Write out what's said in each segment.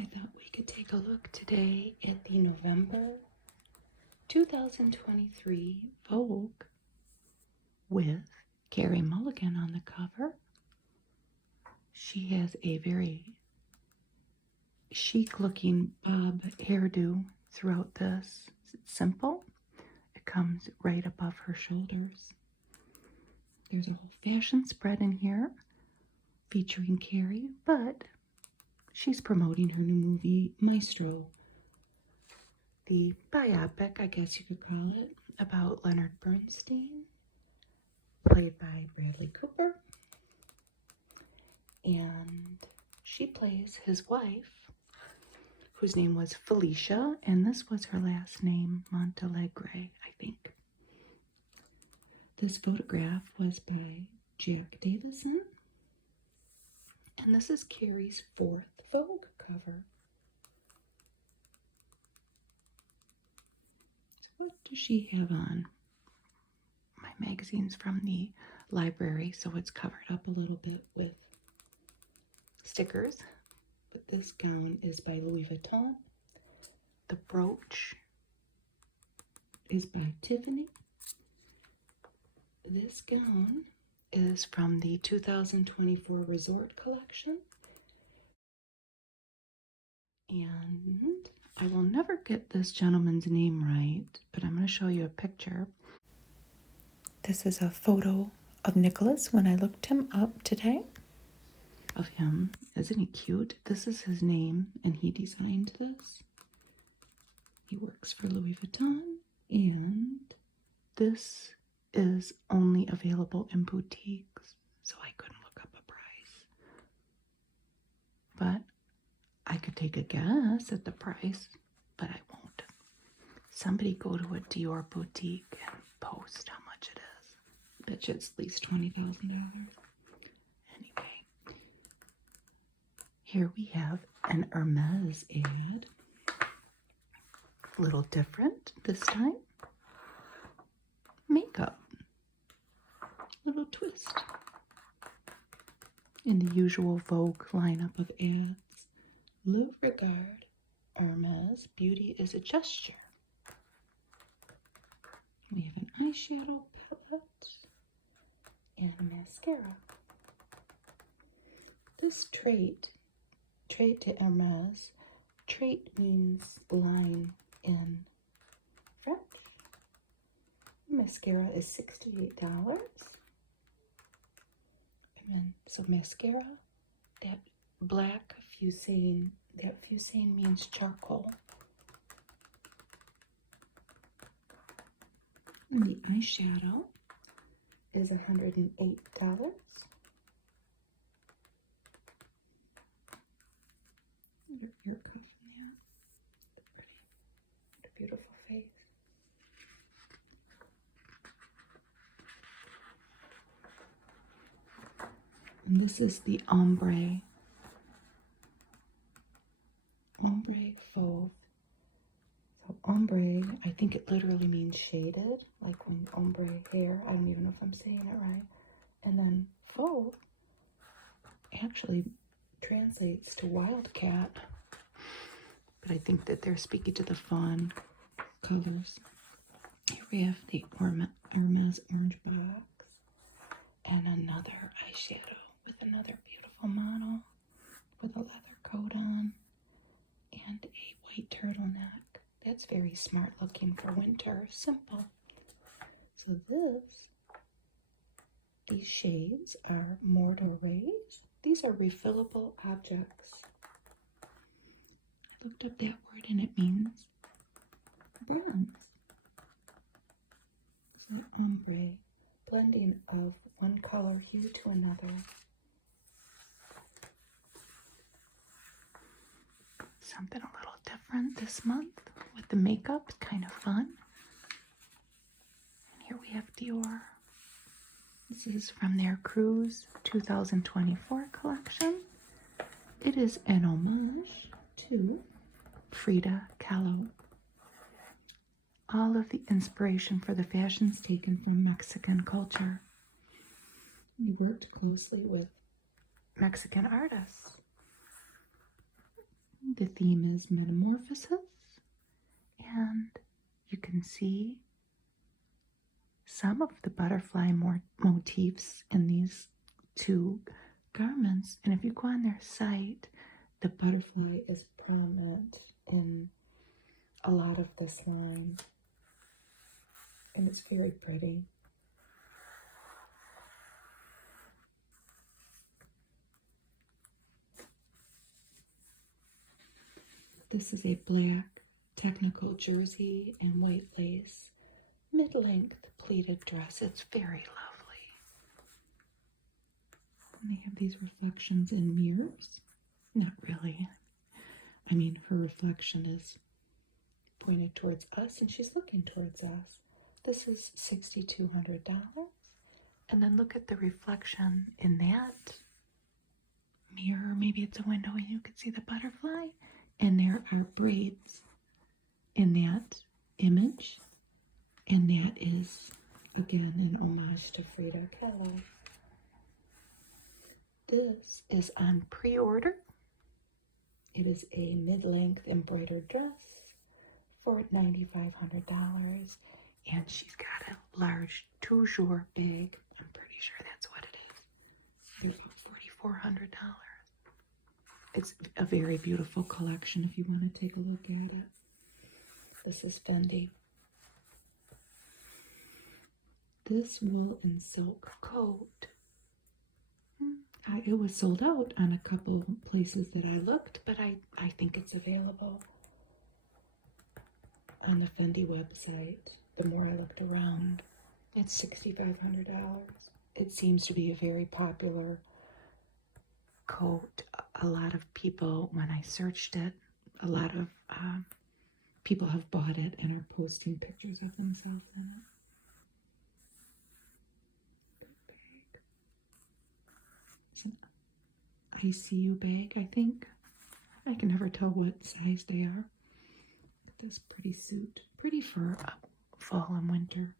I thought we could take a look today at the November 2023 Vogue with Carey Mulligan on the cover. She has a very chic looking bob hairdo throughout this. It's simple. It comes right above her shoulders. There's a whole fashion spread in here featuring Carey, but she's promoting her new movie, Maestro, the biopic, I guess you could call it, about Leonard Bernstein, played by Bradley Cooper. And she plays his wife, whose name was Felicia, and this was her last name, Montalegre, I think. This photograph was by Jack Davison, and this is Carey's 4th Vogue cover. So what does she have on? My magazine's from the library, so it's covered up a little bit with stickers. But this gown is by Louis Vuitton. The brooch is by Tiffany. This gown is from the 2024 Resort collection. And I will never get this gentleman's name right, but I'm going to show you a picture. This is a photo of Nicholas when I looked him up today. Of him. Isn't he cute? This is his name, and he designed this. He works for Louis Vuitton, and this is only available in boutiques, so I couldn't look up a price. But I could take a guess at the price, but I won't. Somebody go to a Dior boutique and post how much it is. I bet you it's at least $20,000. Anyway. Here we have an Hermes ad. A little different this time. Makeup. Little twist. In the usual Vogue lineup of ads. Le Regard, Hermes, beauty is a gesture. We have an eyeshadow palette and a mascara. This trait to Hermes. Trait means line in French. Mascara is $68. And then, so mascara, that black fusane, that fusane means charcoal. And the eyeshadow is $108. Your ear cuff in there. Pretty. What a beautiful face. And this is the ombre fauve. So ombre, I think it literally means shaded, like when ombre hair. I don't even know if I'm saying it right. And then fauve actually translates to wildcat, but I think that they're speaking to the fawn colors. Here we have the Hermes orange box and another eyeshadow with another beautiful model with a leather coat on and a white turtleneck. That's very smart looking for winter. Simple. So these shades are mortar rays. These are refillable objects. I looked up that word and it means bronze. So the ombre, blending of one color hue to another. Something a little different this month with the makeup. It's kind of fun. And here we have Dior. This is from their Cruise 2024 collection. It is an homage to Frida Kahlo. All of the inspiration for the fashions taken from Mexican culture. We worked closely with Mexican artists. The theme is metamorphosis, and you can see some of the butterfly motifs in these two garments. And if you go on their site, the butterfly is prominent in a lot of this line, and it's very pretty. This is a black technical jersey and white lace, mid-length pleated dress. It's very lovely. And they have these reflections in mirrors. Not really. I mean, her reflection is pointed towards us, and she's looking towards us. This is $6,200. And then look at the reflection in that mirror. Maybe it's a window and you can see the butterfly. And there are braids in that image. And that is, again, an homage to Frida Kahlo. This is on pre-order. It is a mid-length embroidered dress for $9,500. And she's got a large toujours bag. I'm pretty sure that's what it is. They're about $4,400. It's a very beautiful collection if you want to take a look at it. This is Fendi. This wool and silk coat, it was sold out on a couple places that I looked, but I think it's available on the Fendi website. The more I looked around, it's $6,500. It seems to be a very popular coat. A lot of people, when I searched it, a lot of people have bought it and are posting pictures of themselves in it. It's an ICU bag, I think. I can never tell what size they are. This pretty suit, pretty for fall and winter.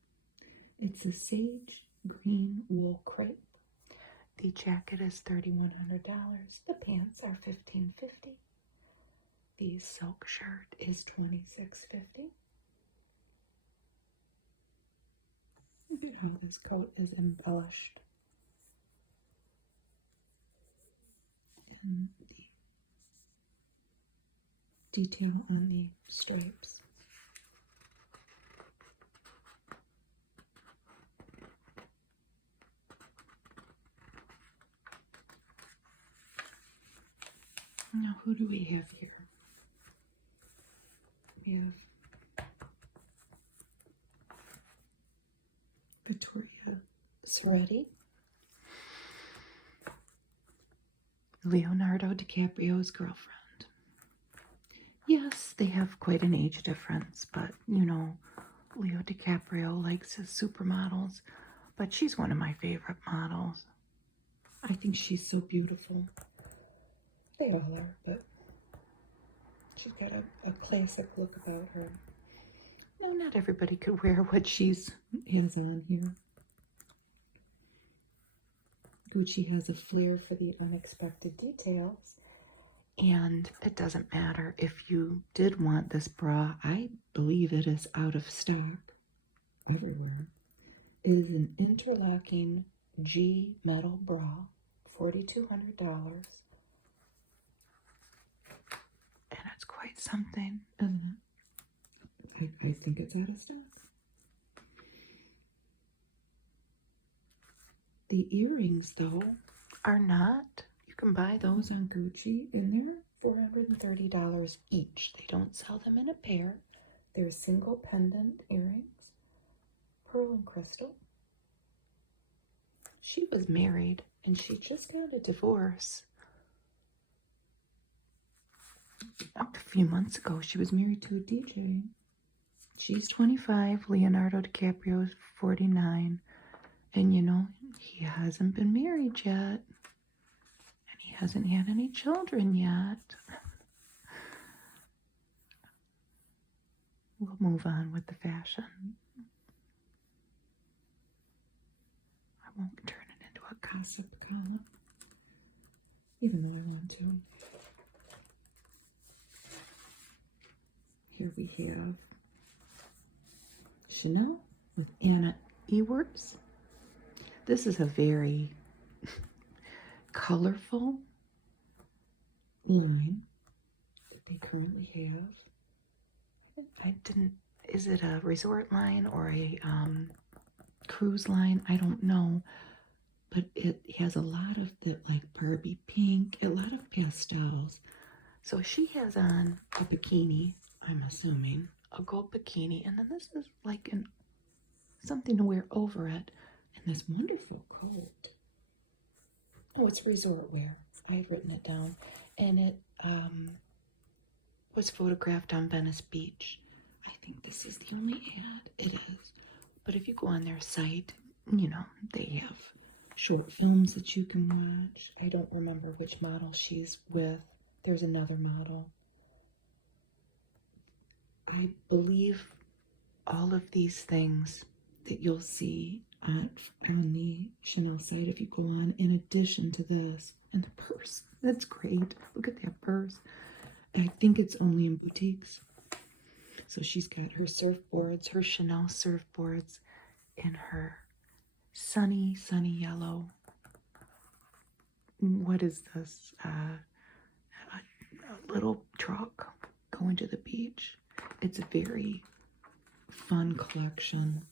It's a sage green wool crepe. The jacket is $3,100. The pants are $1,550. The silk shirt is $26.50. Look at how this coat is embellished. And the detail on the stripes. Now, who do we have here? We have Vittoria Soretti, Leonardo DiCaprio's girlfriend. Yes, they have quite an age difference, but you know, Leo DiCaprio likes his supermodels, but she's one of my favorite models. I think she's so beautiful. They all are, but she's got a classic look about her. No, not everybody could wear what she's has on here. Gucci has a flair for the unexpected details, and it doesn't matter if you did want this bra. I believe it is out of stock everywhere. It is an interlocking G metal bra, $4,200. And it's quite something, isn't it? I think it's out of stock. The earrings, though, are not. You can buy those on Gucci, and they're $430 each. They don't sell them in a pair. They're single pendant earrings, pearl and crystal. She was married, and she just got a divorce. A few months ago, she was married to a DJ. She's 25, Leonardo DiCaprio is 49. And you know, he hasn't been married yet. And he hasn't had any children yet. We'll move on with the fashion. I won't turn it into a gossip column, even though I want to. Here we have Chanel with Anna Ewerts. This is a very colorful line that they currently have. Is it a resort line or a cruise line? I don't know. But it has a lot of the like Barbie pink, a lot of pastels. So she has on a bikini, I'm assuming, a gold bikini, and then this is like something to wear over it, and this wonderful coat. Oh, it's resort wear. I had written it down, and it was photographed on Venice Beach. I think this is the only ad. It is. But if you go on their site, you know, they have short films that you can watch. I don't remember which model she's with. There's another model. I believe all of these things that you'll see on the Chanel site if you go on, in addition to this. And the purse, that's great. Look at that purse. I think it's only in boutiques. So she's got her surfboards, her Chanel surfboards, in her sunny yellow. What is this? A little truck going to the beach. It's a very fun collection.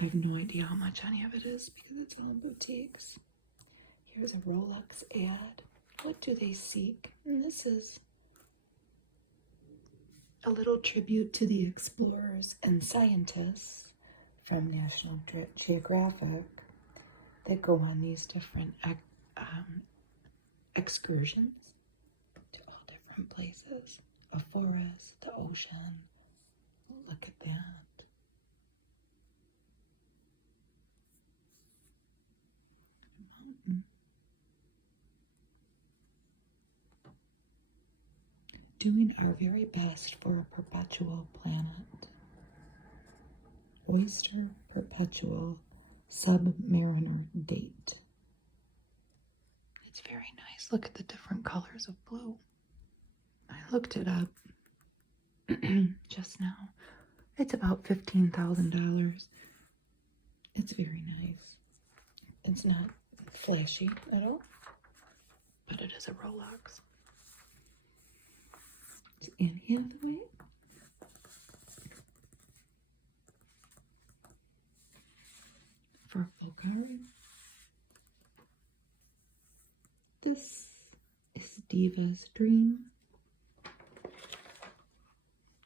I have no idea how much any of it is because it's all boutiques. Here's a Rolex ad. What do they seek? And this is a little tribute to the explorers and scientists from National Geographic that go on these different excursions to all different places. A forest, the ocean. Oh, look at that. A mountain. Doing our very best for a perpetual planet. Oyster Perpetual Submariner Date. It's very nice. Look at the different colors of blue. I looked it up just now. It's about $15,000. It's very nice. It's not flashy at all, but it is a Rolex. It's Anne Hathaway. For Bulgari. This is Diva's Dream.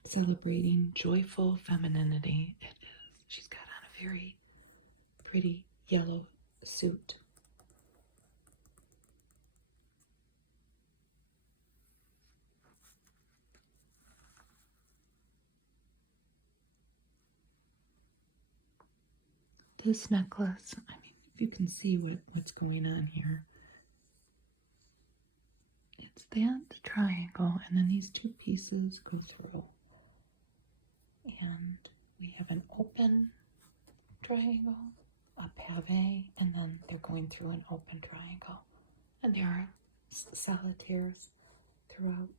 Celebrating joyful femininity. It is. She's got on a very pretty yellow suit. This necklace, I mean, if you can see what's going on here. It's that triangle, and then these two pieces go through. And we have an open triangle, a pave, and then they're going through an open triangle. And there are solitaires throughout.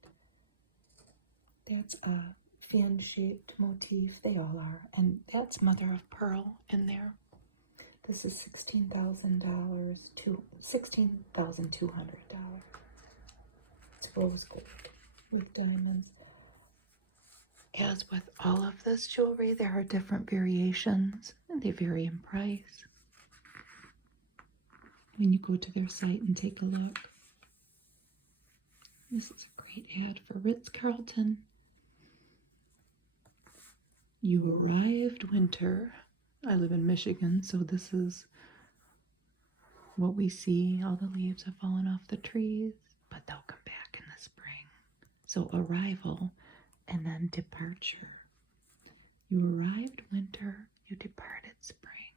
That's a fan-shaped motif. They all are. And that's mother of pearl in there. This is $16,000 to $16,200. It's rose gold with diamonds. As with all of this jewelry, there are different variations, and they vary in price. When you go to their site and take a look. This is a great ad for Ritz-Carlton. You arrived winter. I live in Michigan, so this is what we see. All the leaves have fallen off the trees, but they'll come back in the spring. So arrival and then departure. You arrived winter, you departed spring.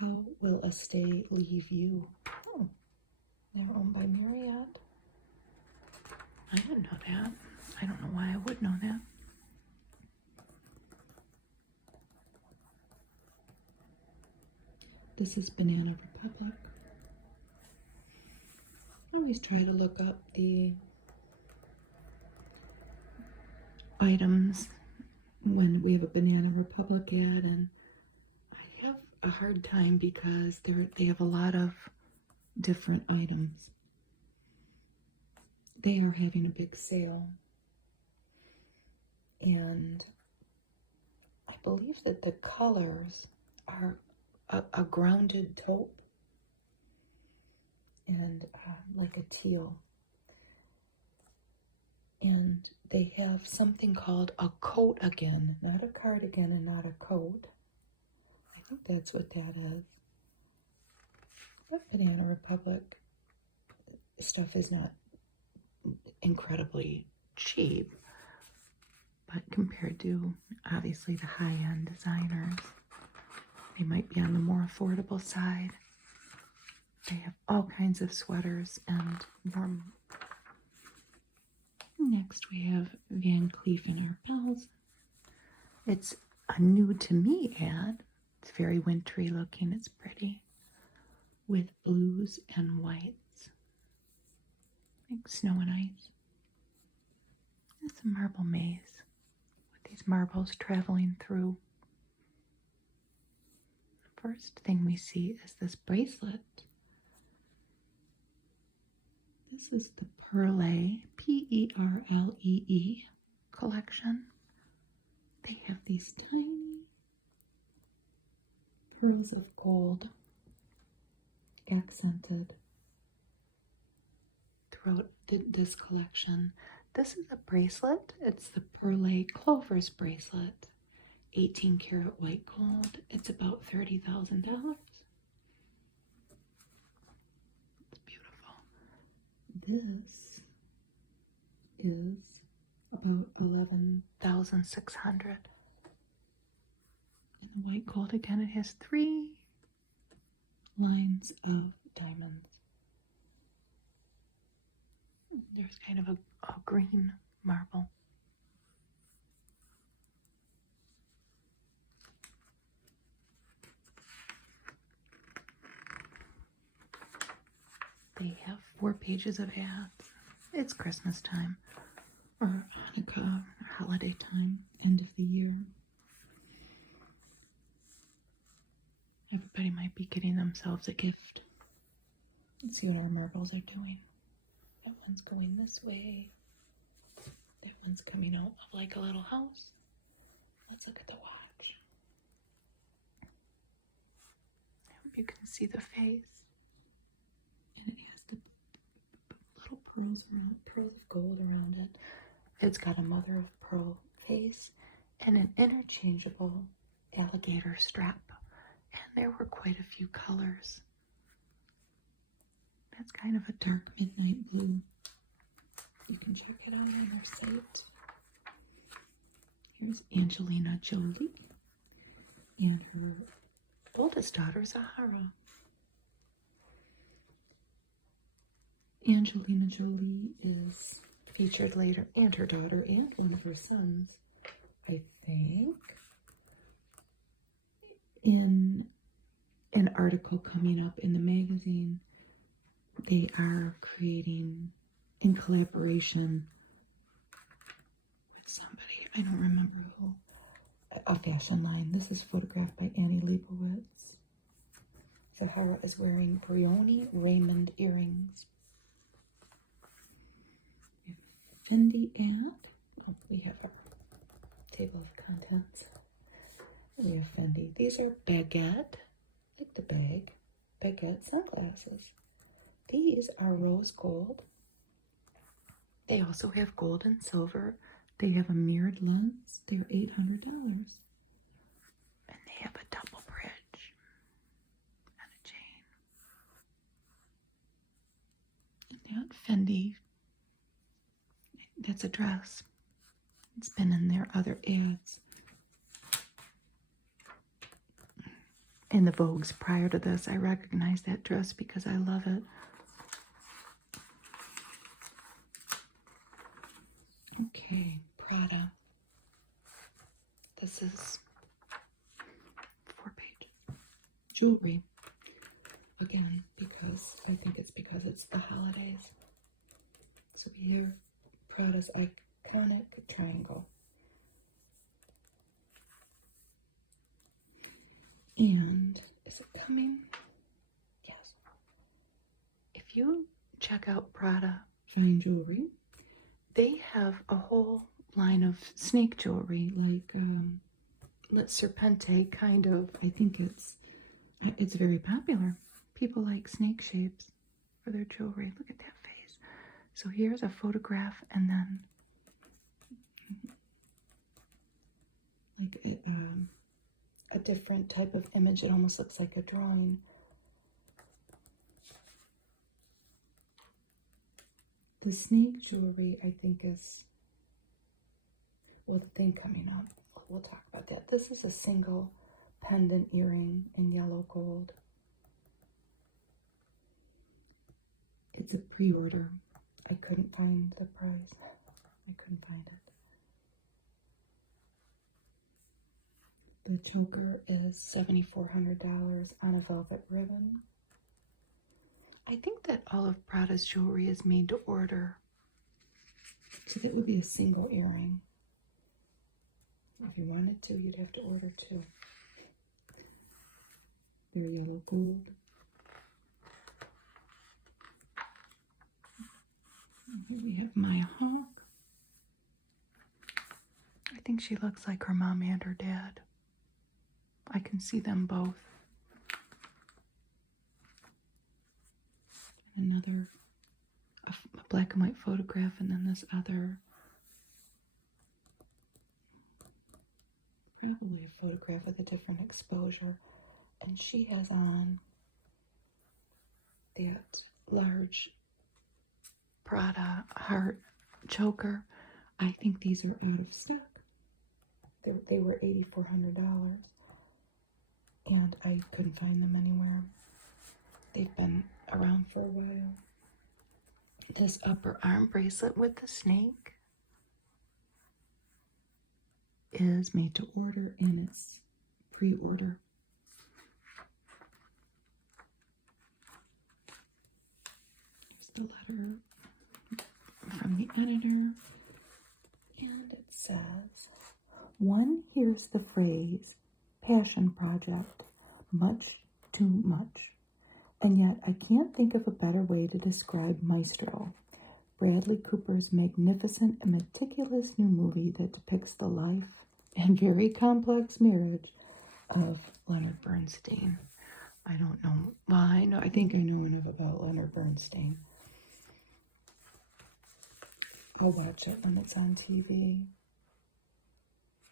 How will a stay leave you? Oh, they're owned by Marriott. I didn't know that. I don't know why I would know that. This is Banana Republic. I always try to look up the items when we have a Banana Republic ad, and I have a hard time because they have a lot of different items. They are having a big sale, and I believe that the colors are a grounded taupe and like a teal. And they have something called a coat again, not a cardigan and not a coat. I think that's what that is. But Banana Republic stuff is not incredibly cheap, but compared to obviously the high-end designers, they might be on the more affordable side. They have all kinds of sweaters and warm. Next we have Van Cleef & Arpels. It's a new to me ad. It's very wintry looking. It's pretty with blues and whites, like snow and ice. It's a marble maze with these marbles traveling through. The first thing we see is this bracelet. This is the Perlee, P-E-R-L-E-E collection. They have these tiny pearls of gold accented throughout this collection. This is a bracelet. It's the Perlee Clovers bracelet, 18 karat white gold. It's about $30,000. It's beautiful. This is about $11,600. In the white gold again, it has 3 lines of diamonds. There's kind of a green marble. They have 4 pages of ads. It's Christmas time, or Hanukkah, or holiday time, end of the year. Everybody might be getting themselves a gift. Let's see what our marbles are doing. That one's going this way. That one's coming out of like a little house. Let's look at the watch. I hope you can see the face. And it has the little pearls of gold around it. It's got a mother of pearl face and an interchangeable alligator strap. And there were quite a few colors. That's kind of a dark midnight blue. You can check it out on their site. Here's Angelina Jolie and her oldest daughter, Zahara. Angelina Jolie is featured later, and her daughter and one of her sons, I think, in an article coming up in the magazine. They are creating, in collaboration with somebody, I don't remember who, a fashion line. This is photographed by Annie Leibovitz. Zahara is wearing Brioni Raymond earrings. Fendi ad. Oh, we have our table of contents. We have Fendi. These are baguette, like the bag, baguette sunglasses. These are rose gold. They also have gold and silver. They have a mirrored lens. They're $800. And they have a double bridge and a chain. And that Fendi, that's a dress. It's been in their other ads. In the Vogues prior to this, I recognize that dress because I love it. Okay, Prada. This is 4-page jewelry. Again, because I think it's because it's the holidays. So here, Prada's iconic triangle. And is it coming? Yes. If you check out Prada Fine Jewelry, they have a whole line of snake jewelry, like serpente kind of. I think it's very popular. People like snake shapes for their jewelry. Look at that face. So here's a photograph, and then like a different type of image. It almost looks like a drawing. The snake jewelry, I think, is, well, the thing coming up. We'll talk about that. This is a single pendant earring in yellow gold. It's a pre-order. I couldn't find the price. I couldn't find it. The choker is $7,400 on a velvet ribbon. I think that all of Prada's jewelry is made to order. So that would be a single earring. If you wanted to, you'd have to order two. They're yellow gold. And here we have Maya Hawk. I think she looks like her mom and her dad. I can see them both. Another a black and white photograph, and then this other, probably a photograph with a different exposure. And she has on that large Prada heart choker. I think these are out of stock. They were $8,400, and I couldn't find them anywhere. They've been around for a while. This upper arm bracelet with the snake is made to order, and it's pre-order. Here's the letter from the editor, and it says, one hears the phrase passion project much too much. And yet, I can't think of a better way to describe Maestro, Bradley Cooper's magnificent and meticulous new movie that depicts the life and very complex marriage of Leonard Bernstein. I don't know. Well, I think I know enough about Leonard Bernstein. I'll watch it when it's on TV.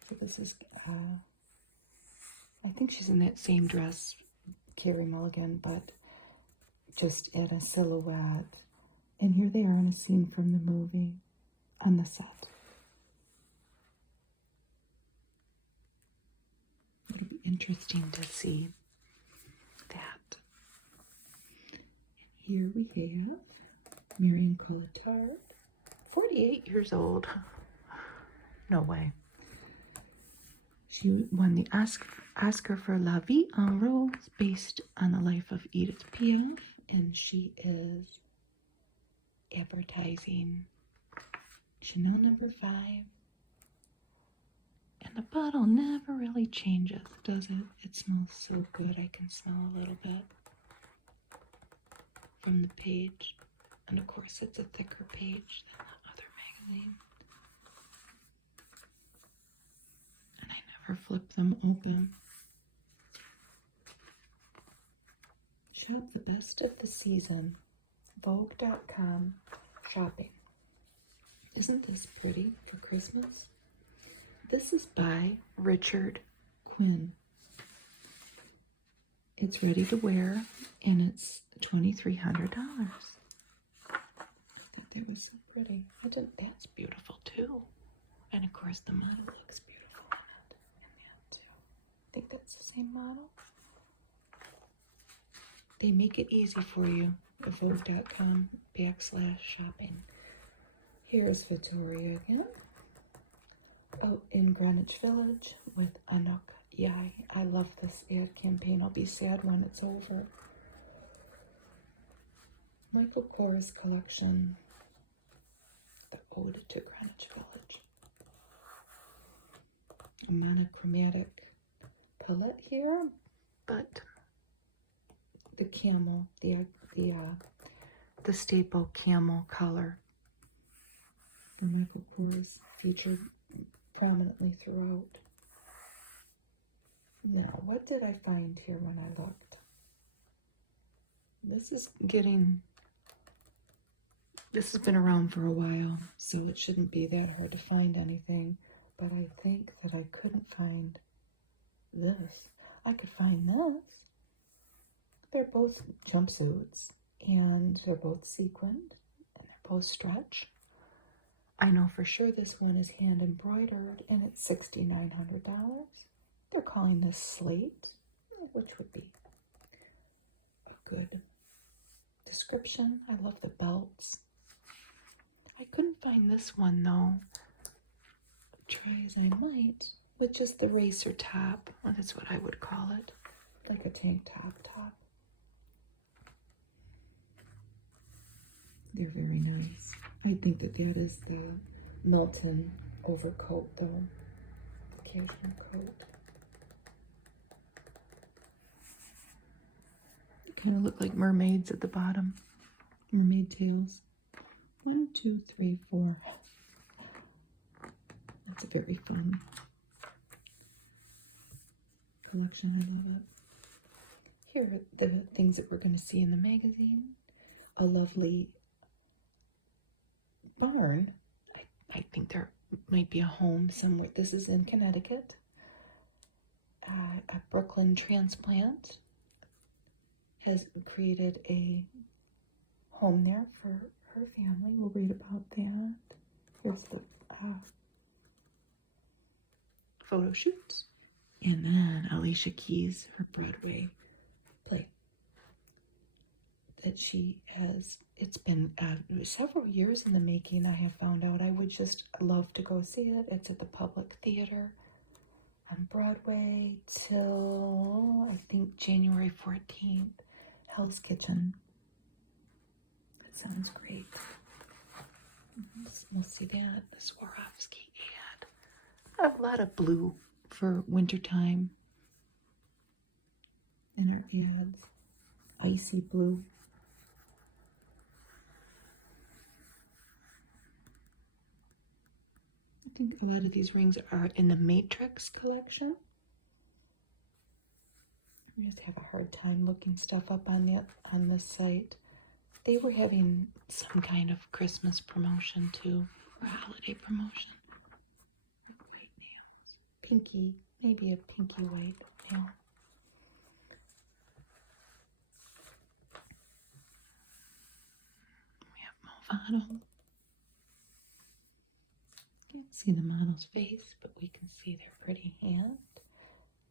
So this is, I think she's in that same dress, Carey Mulligan, but just in a silhouette. And here they are in a scene from the movie on the set. It'll be interesting to see that. And here we have Marion Cotillard, 48 years old. No way. She won the Oscar for La Vie en Rose, based on the life of Edith Piaf, and she is advertising Chanel No. 5. And the bottle never really changes, does it? It smells so good. I can smell a little bit from the page. And of course, it's a thicker page than the other magazine. And I never flip them open. Shop the best of the season. Vogue.com shopping. Isn't this pretty for Christmas? This is by Richard Quinn. It's ready to wear, and it's $2,300. I thought that was so pretty. That's beautiful too. And of course, the model looks beautiful in it. And that too. I think that's the same model. They make it easy for you. Vogue.com/shopping. Here's Victoria again. Oh, in Greenwich Village with Anouk Yai. I love this ad campaign. I'll be sad when it's over. Michael Kors collection. The Ode to Greenwich Village. A monochromatic palette here but the camel, the staple camel color. The Michael Kors featured prominently throughout. Now, what did I find here when I looked? This has been around for a while, so it shouldn't be that hard to find anything, but I think that I couldn't find this. I could find this. They're both jumpsuits, and they're both sequined, and they're both stretch. I know for sure this one is hand embroidered, and it's $6,900. They're calling this slate, which would be a good description. I love the belts. I couldn't find this one though. Try as I might, with just the racer top. Well, that's what I would call it, like a tank top. They're very nice. I think that is the Milton overcoat though, the cashmere coat. Kind of look like mermaids at the bottom. Mermaid tails. 1, 2, 3, 4. That's a very fun collection. I love it. Here are the things that we're going to see in the magazine. A lovely barn. I think there might be a home somewhere. This is in Connecticut. A Brooklyn transplant has created a home there for her family. We'll read about that. Here's the photo shoot. And then Alicia Keys, her Broadway play that she has. It's been several years in the making, I have found out. I would just love to go see it. It's at the Public Theater on Broadway till, I think, January 14th. Hell's Kitchen. That sounds great. We'll see that. The Swarovski ad. A lot of blue for wintertime in our ads. Icy blue. I think a lot of these rings are in the Matrix collection. I just have a hard time looking stuff up on this site. They were having some kind of Christmas promotion too, or holiday promotion. White nails. Pinky, maybe a pinky white nail. We have Movado. Can't see the model's face, but we can see their pretty hand.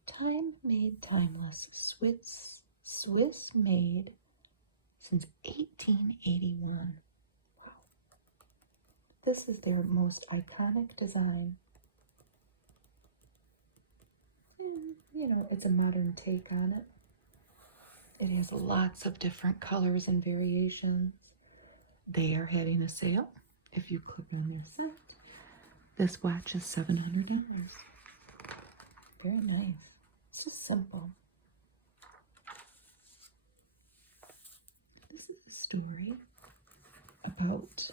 Time made timeless. Swiss made since 1881. Wow. This is their most iconic design. And, you know, it's a modern take on it. It has lots of different colors and variations. They are having a sale. If you click on their set, this watch is $700. Very nice. So simple. This is a story about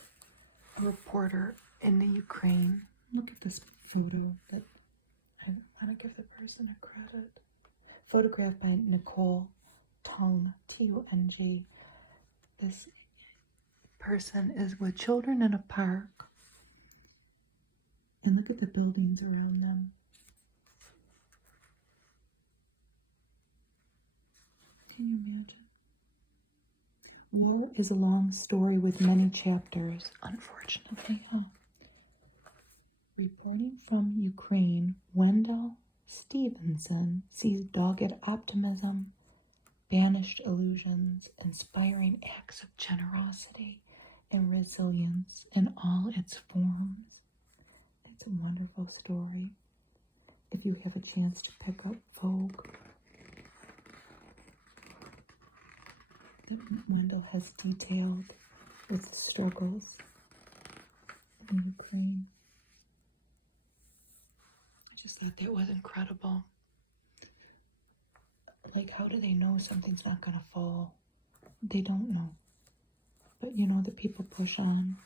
a reporter in the Ukraine. Look at this photo that I want to give the person a credit. Photographed by Nicole Tung, T-U-N-G. This person is with children in a park. And look at the buildings around them. Can you imagine? War is a long story with many chapters, unfortunately. Reporting from Ukraine, Wendell Stevenson sees dogged optimism, banished illusions, inspiring acts of generosity and resilience in all its forms. It's a wonderful story. If you have a chance to pick up Vogue, that Wendell has detailed with the struggles in Ukraine. I just thought that was incredible. Like, how do they know something's not going to fall? They don't know. But, you know, the people push on.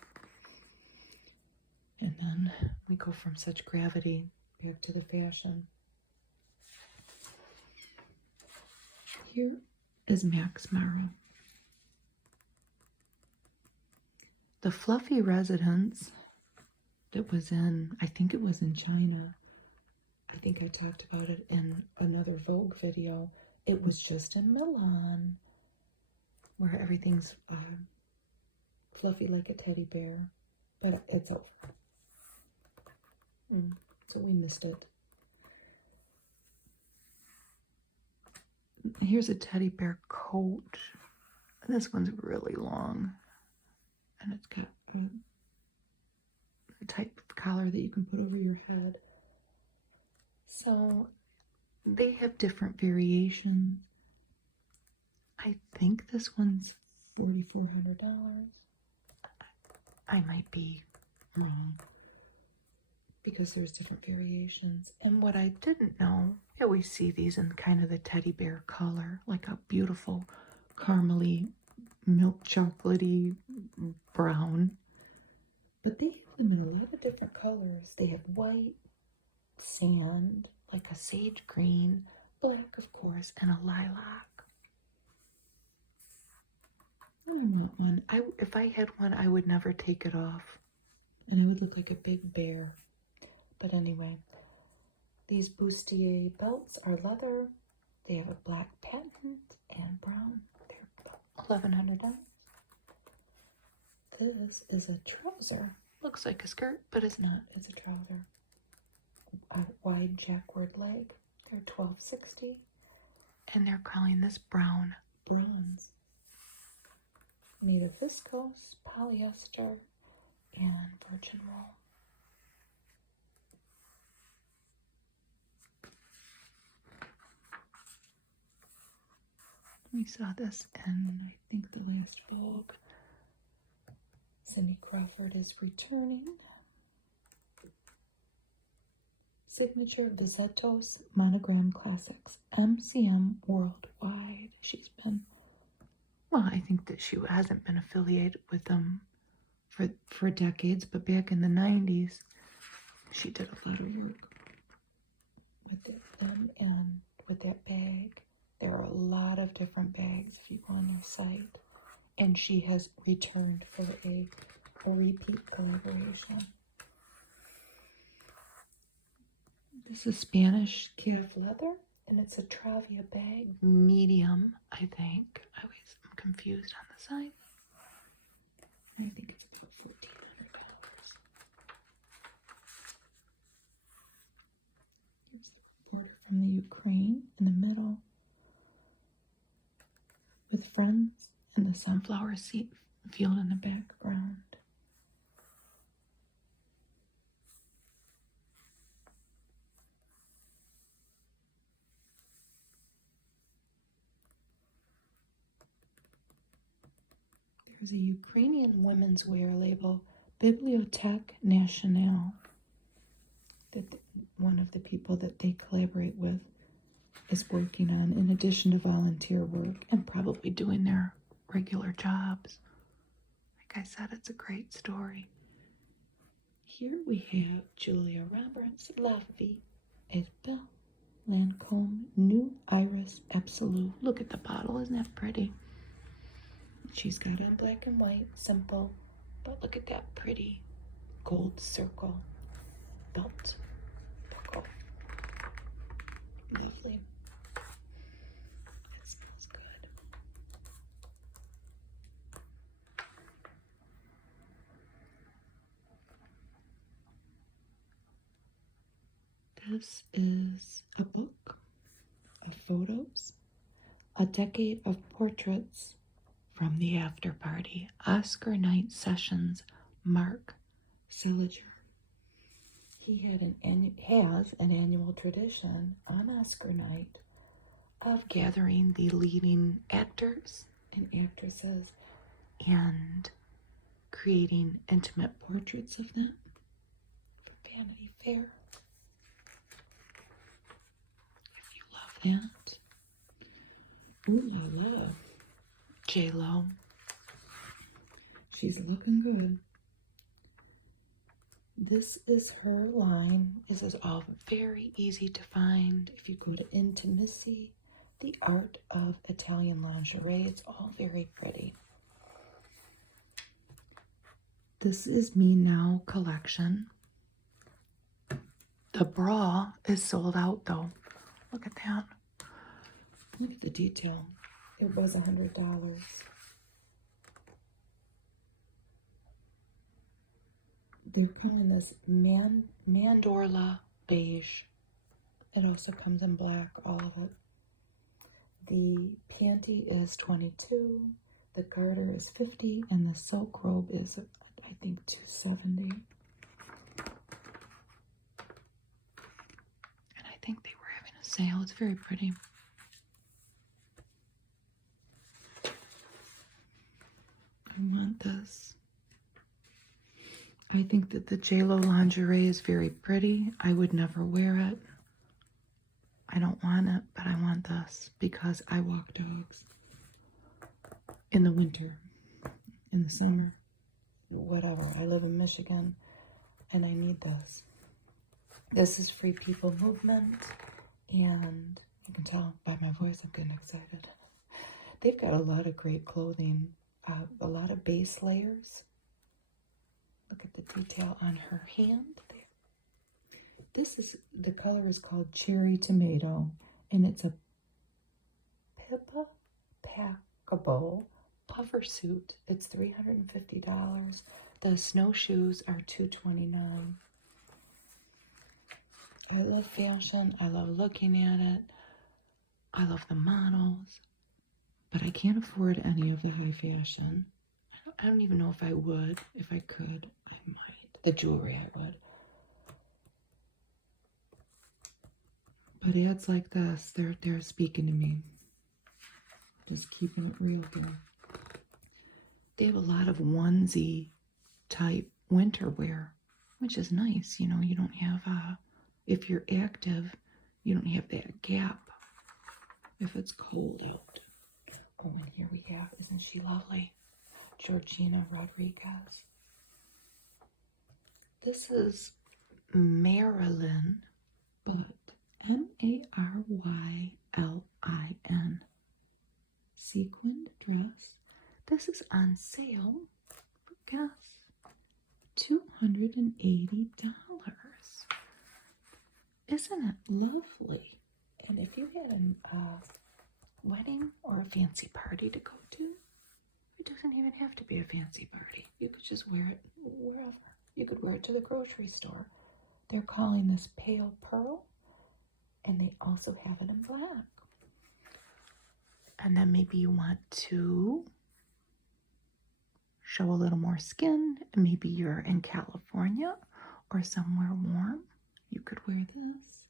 And then we go from such gravity back to the fashion. Here is Max Mara. The fluffy residence that was in, I think it was in China. I think I talked about it in another Vogue video. It was just in Milan, where everything's fluffy like a teddy bear. But it's over. So we missed it. Here's a teddy bear coat. This one's really long. And it's got a type of collar that you can put over your head. So they have different variations. I think this one's $4,400. I might be wrong because there's different variations. And what I didn't know, yeah, we see these in kind of the teddy bear color, like a beautiful caramely, milk chocolatey brown. But they have them in a lot of different colors. They have white, sand, like a sage green, black, of course, and a lilac. I want one. If I had one, I would never take it off. And I would look like a big bear. But anyway, these bustier belts are leather. They have a black patent and brown. They're $1,100. This is a trouser. Looks like a skirt, but it's not. It's a trouser. A wide jacquard leg. They're $12.60. And they're calling this brown bronze. Made of viscose, polyester, and virgin wool. We saw this in, I think, the last Vogue. Cindy Crawford is returning. Signature Visettos Monogram Classics. MCM Worldwide. She's been, well, I think that she hasn't been affiliated with them for decades, but back in the 90s, she did a lot of work with them and with that bag. There are a lot of different bags if you go on their site. And she has returned for a repeat collaboration. This is Spanish calf leather, and it's a Travia bag, medium, I think. I'm confused on the side. I think it's about $1,400. Here's the border from the Ukraine in the middle, with friends and the sunflower seed field in the background. There's a Ukrainian women's wear label, Bibliothèque Nationale, that one of the people that they collaborate with is working on, in addition to volunteer work and probably doing their regular jobs. Like I said, it's a great story. Here we have Julia Roberts, La Vie est Belle, Lancôme, New Iris Absolute. Look at the bottle, isn't that pretty? She's got it in black and white, simple, but look at that pretty gold circle belt buckle. Lovely. It smells good. This is a book of photos, a decade of portraits from the after party. Oscar night sessions, Mark Seliger. He has an annual tradition on Oscar night of gathering the leading actors and actresses and creating intimate portraits of them for Vanity Fair. If you love that. Ooh la la. J-Lo. She's looking good. This is her line. This is all very easy to find. If you go to Intimacy, the art of Italian lingerie, it's all very pretty. This is Me Now collection. The bra is sold out though. Look at that. Look at the detail. It was $100. They're coming in this mandorla beige. It also comes in black, all of it. The panty is $22, the garter is $50, and the silk robe is, I think, $270. And I think they were having a sale. It's very pretty. I want this. I think that the J-Lo lingerie is very pretty. I would never wear it. I don't want it, but I want this because I walk dogs in the winter, in the summer, whatever. I live in Michigan and I need this. This is Free People Movement, and you can tell by my voice I'm getting excited. They've got a lot of great clothing, a lot of base layers. Look at the detail on her hand there. This is, the color is called Cherry Tomato, and it's a Pippa Packable puffer suit. It's $350. The snowshoes are $229. I love fashion. I love looking at it. I love the models, but I can't afford any of the high fashion. I don't even know if I would. If I could, I might. The jewelry, I would. But ads like this, they're speaking to me. Just keeping it real here. They have a lot of onesie type winter wear, which is nice. You know, you don't have, if you're active, you don't have that gap if it's cold out. Oh, and here we have, isn't she lovely? Georgina Rodriguez. This is Marilyn, but Marylin. Sequined dress. This is on sale for, guess, $280. Isn't it lovely? And if you had a wedding or a fancy party to go to, it doesn't even have to be a fancy party. You could just wear it wherever. You could wear it to the grocery store. They're calling this pale pearl, and they also have it in black. And then maybe you want to show a little more skin, and maybe you're in California or somewhere warm. You could wear this.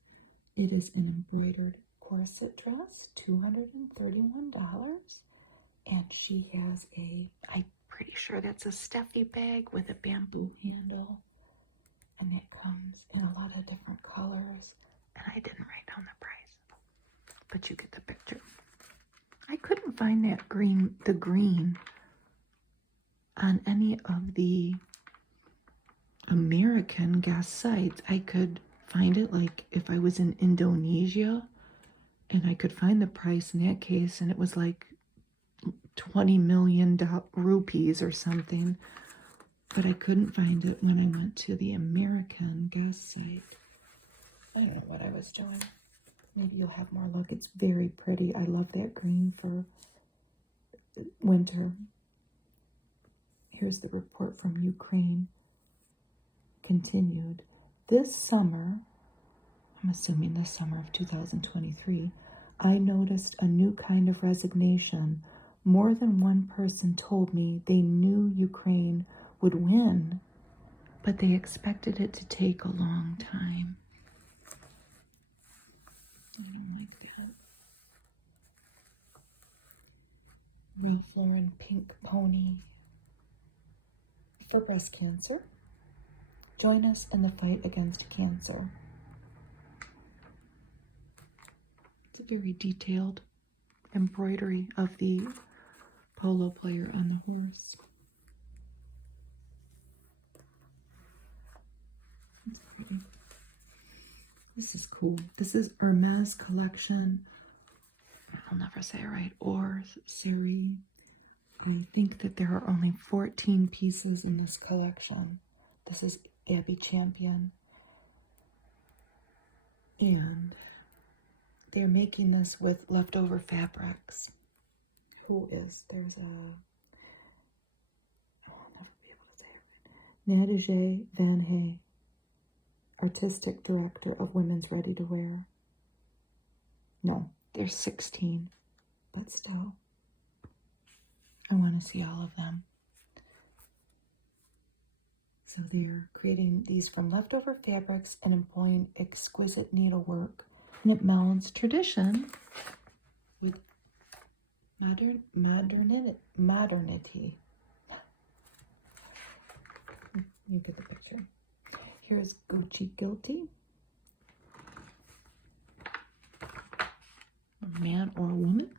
It is an embroidered corset dress, $231. And she has I'm pretty sure that's a stuffy bag with a bamboo handle. And it comes in a lot of different colors. And I didn't write down the price, but you get the picture. I couldn't find the green on any of the American guest sites. I could find it like if I was in Indonesia, and I could find the price in that case, and it was like 20 million rupees or something, but I couldn't find it when I went to the American guest site. I don't know what I was doing. Maybe you'll have more luck. It's very pretty. I love that green for winter. Here's the report from Ukraine. Continued. This summer, I'm assuming this summer of 2023, I noticed a new kind of resignation. More than one person told me they knew Ukraine would win, but they expected it to take a long time. I don't like that. Ralph Lauren pink pony for breast cancer. Join us in the fight against cancer. It's a very detailed embroidery of the polo player on the horse. That's pretty. This is cool. This is Hermes collection. I'll never say it right. Or Siri. I think that there are only 14 pieces in this collection. This is Abby Champion. And they're making this with leftover fabrics. There's I'll never be able to say it. Nadege Van Hay, artistic director of Women's Ready to Wear. No, there's 16, but still, I want to see all of them. So they're creating these from leftover fabrics and employing exquisite needlework, and it melds tradition with modernity. You get the picture. Here's Gucci Guilty. A man or a woman.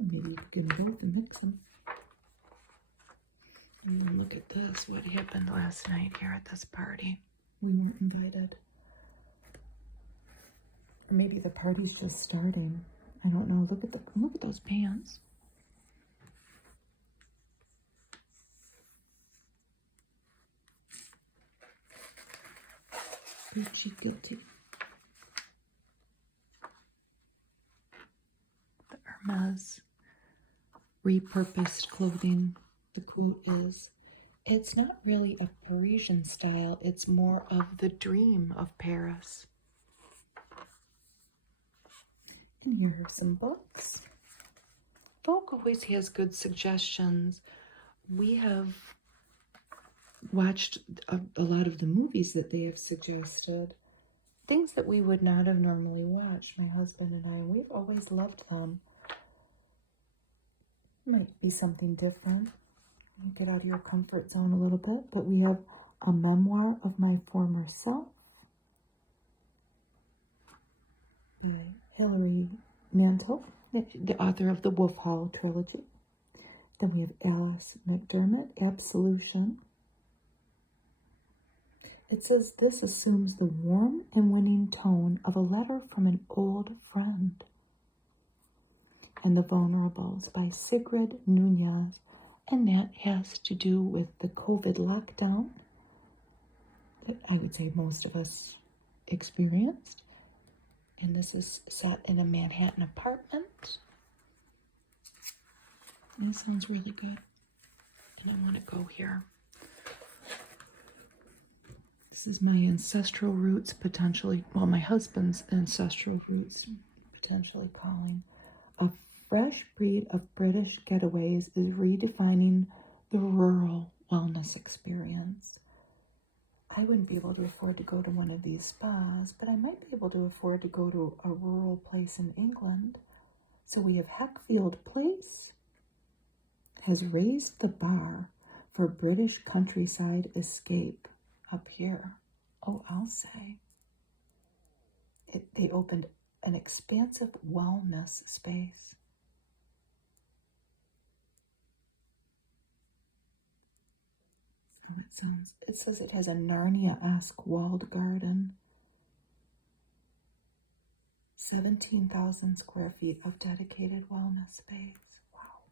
Maybe you could get them both and mix them. And look at this. What happened last night here at this party? We weren't invited. Or maybe the party's just starting. I don't know. Look at those pants. Gucci Guilty. The Hermes repurposed clothing. The quote is, "It's not really a Parisian style. It's more of the dream of Paris." And here are some books. Vogue always has good suggestions. We have watched a lot of the movies that they have suggested. Things that we would not have normally watched, my husband and I. We've always loved them. Might be something different. Get out of your comfort zone a little bit. But we have A Memoir of My Former Self by Hilary Mantel, the author of the Wolf Hall trilogy. Then we have Alice McDermott, Absolution. It says this assumes the warm and winning tone of a letter from an old friend. And The Vulnerables by Sigrid Nunez. And that has to do with the COVID lockdown that I would say most of us experienced. And this is set in a Manhattan apartment. This sounds really good. And I want to go here. This is my ancestral roots potentially, well, my husband's ancestral roots potentially calling. A fresh breed of British getaways is redefining the rural wellness experience. I wouldn't be able to afford to go to one of these spas, but I might be able to afford to go to a rural place in England. So we have Heckfield Place has raised the bar for British countryside escape up here. Oh, I'll say. They opened an expansive wellness space. It says it has a Narnia-esque walled garden. 17,000 square feet of dedicated wellness space. Wow.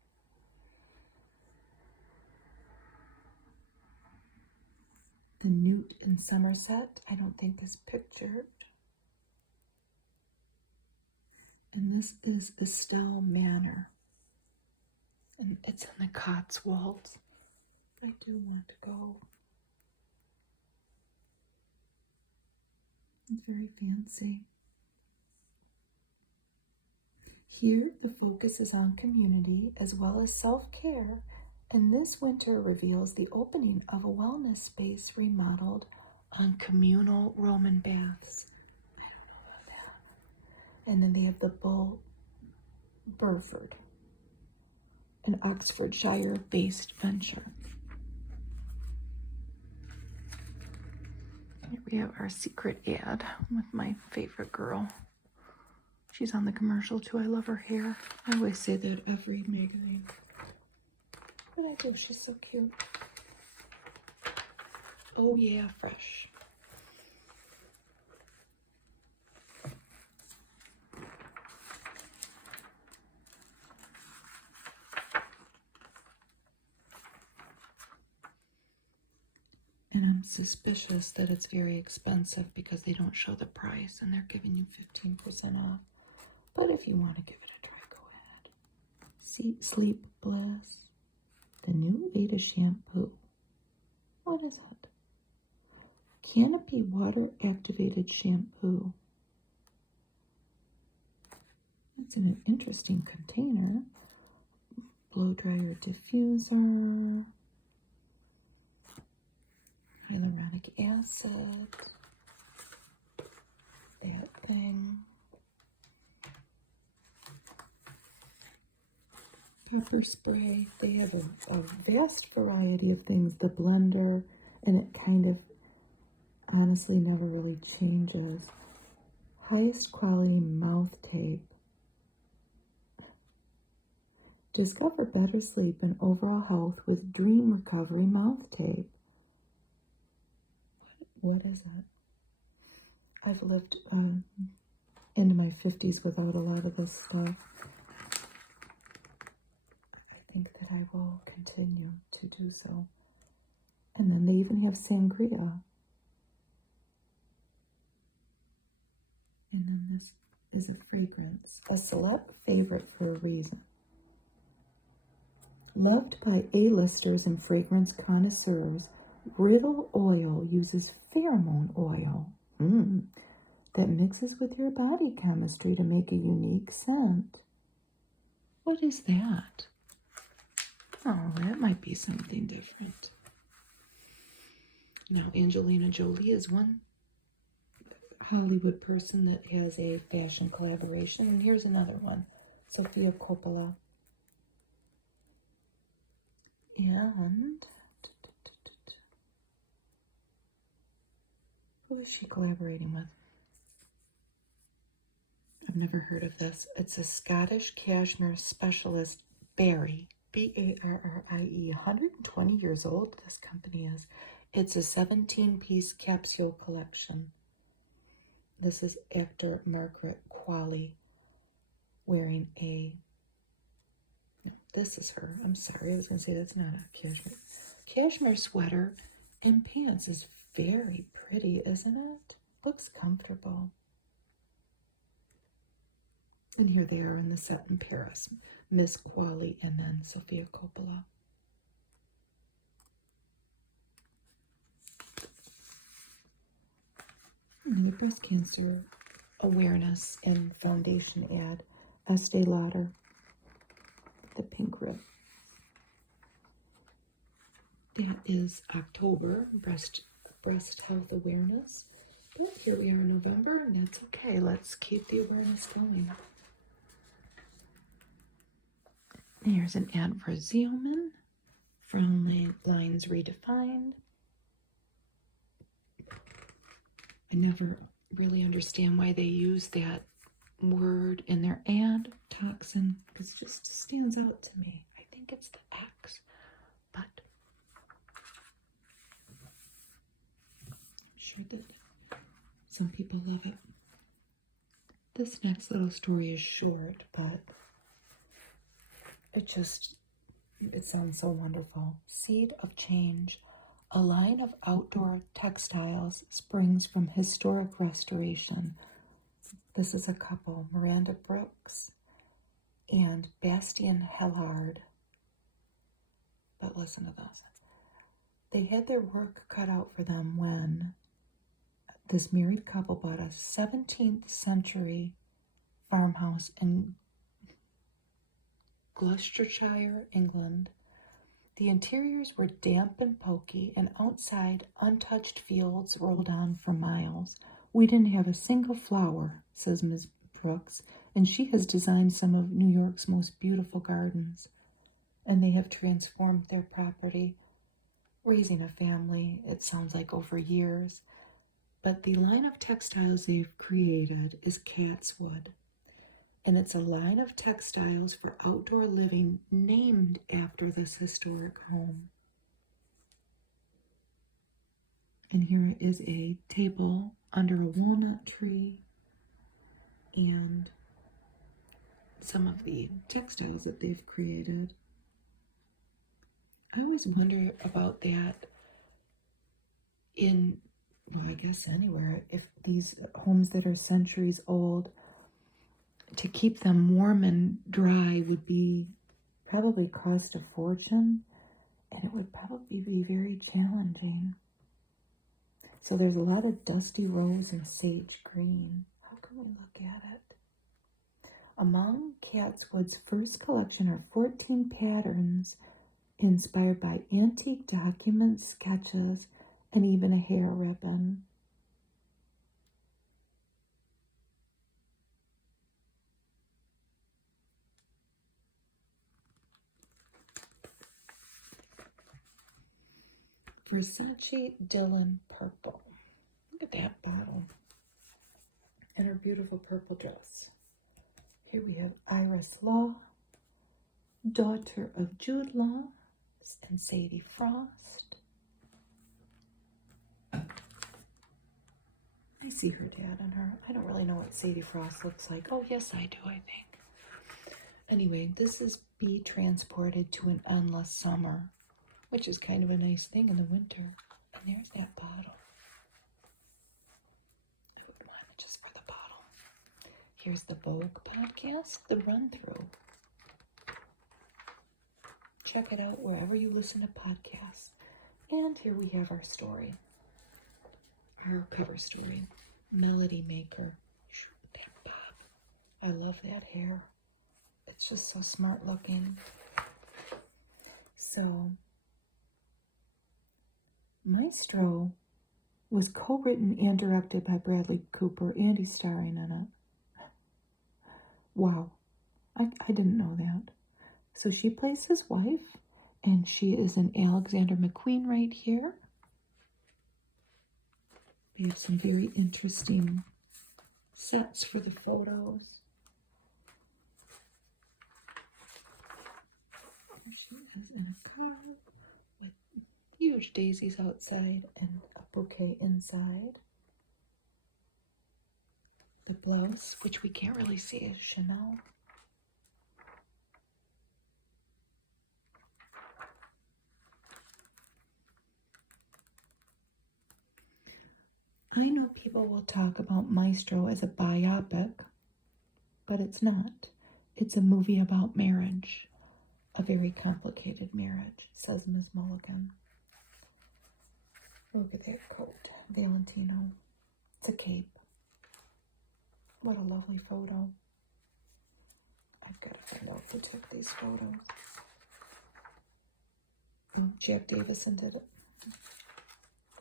The Newt in Somerset, I don't think is pictured. And this is Estelle Manor. And it's in the Cotswolds. I do want to go. It's very fancy. Here, the focus is on community as well as self-care, and this winter reveals the opening of a wellness space remodeled on communal Roman baths. I don't know about that. And then they have the Bull Burford, an Oxfordshire-based venture. Here we have our secret ad with my favorite girl. She's on the commercial too. I love her hair. I always say that every magazine. But I do. She's so cute. Oh yeah, fresh. And I'm suspicious that it's very expensive because they don't show the price and they're giving you 15% off. But if you want to give it a try, go ahead. Sleep Bliss. The new Ada shampoo. What is it? Canopy water activated shampoo. It's in an interesting container. Blow dryer diffuser. Hyaluronic acid. That thing. Pepper spray. They have a vast variety of things. The blender, and it kind of honestly never really changes. Highest quality mouth tape. Discover better sleep and overall health with Dream Recovery mouth tape. What is it? I've lived into my 50s without a lot of this stuff. I think that I will continue to do so. And then they even have sangria. And then this is a fragrance, a celeb favorite for a reason. Loved by A-listers and fragrance connoisseurs, Riddle Oil uses pheromone oil that mixes with your body chemistry to make a unique scent. What is that? Oh, that might be something different. Now, Angelina Jolie is one Hollywood person that has a fashion collaboration. And here's another one. Sofia Coppola. And who is she collaborating with? I've never heard of this. It's a Scottish cashmere specialist, Barry. B-A-R-R-I-E. 120 years old, this company is. It's a 17-piece capsule collection. This is actor Margaret Qualley wearing a... No, this is her. I'm sorry. I was going to say that's not a cashmere. Cashmere sweater and pants is very pretty, isn't it? Looks comfortable. And here they are in the set in Paris. Miss Qualley and then Sofia Coppola. Another breast cancer awareness and foundation ad. Estee Lauder. The pink rib. That is October, breast health awareness. But here we are in November, and that's okay. Let's keep the awareness going. Here's an ad for Zeoman from Lines Redefined. I never really understand why they use that word in their ad, toxin, because it just stands out to me. I think it's the X, but I'm sure that some people love it. This next little story is short, but it sounds so wonderful. Seed of Change. A line of outdoor textiles springs from historic restoration. This is a couple, Miranda Brooks and Bastien Hellard. But listen to this. They had their work cut out for them when this married couple bought a 17th century farmhouse in Gloucestershire, England. The interiors were damp and poky, and outside, untouched fields rolled on for miles. We didn't have a single flower, says Ms. Brooks, and she has designed some of New York's most beautiful gardens. And they have transformed their property, raising a family, it sounds like over years. But the line of textiles they've created is cat's wood. And it's a line of textiles for outdoor living named after this historic home. And here is a table under a walnut tree and some of the textiles that they've created. I always wonder about that in, well, I guess anywhere, if these homes that are centuries old, to keep them warm and dry would be probably cost a fortune, and it would probably be very challenging. So there's a lot of dusty rose and sage green. How can we look at it? Among Catswood's first collection are 14 patterns inspired by antique documents, sketches, and even a hair ribbon. Versace Dylan Purple. Look at that bottle. And her beautiful purple dress. Here we have Iris Law, daughter of Jude Law and Sadie Frost. I see her dad on her. I don't really know what Sadie Frost looks like. Oh, yes, I do, I think. Anyway, this is Be Transported to an Endless Summer, which is kind of a nice thing in the winter. And there's that bottle. I would want it just for the bottle. Here's the Vogue podcast, the run-through. Check it out wherever you listen to podcasts. And here we have our story. Our cover story. Melody Maker. That bob. I love that hair. It's just so smart looking. So, Maestro was co-written and directed by Bradley Cooper, and he's starring in it. Wow. I didn't know that. So she plays his wife, and she is an Alexander McQueen right here. We have some very interesting sets for the photos. Here she is in a car with huge daisies outside and a bouquet inside. The blouse, which we can't really see, is Chanel. I know people will talk about Maestro as a biopic, but it's not. It's a movie about marriage, a very complicated marriage, says Ms. Mulligan. Look at that coat, Valentino. It's a cape. What a lovely photo. I've got to find out who took these photos. Jack Davison did it.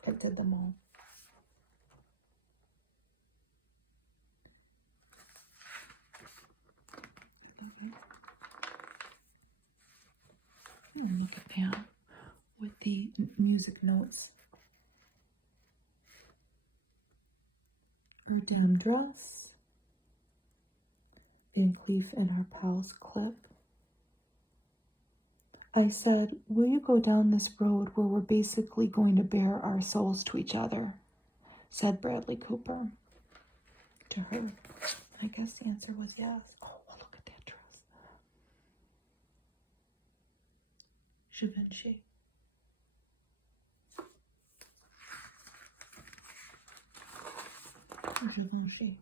I did them all. Look at that with the music notes. Her denim dress, Van Cleef and her pals clip. I said, will you go down this road where we're basically going to bare our souls to each other? Said Bradley Cooper to her. I guess the answer was yes. Oh, well, look at that dress. Givenchy. Givenchy.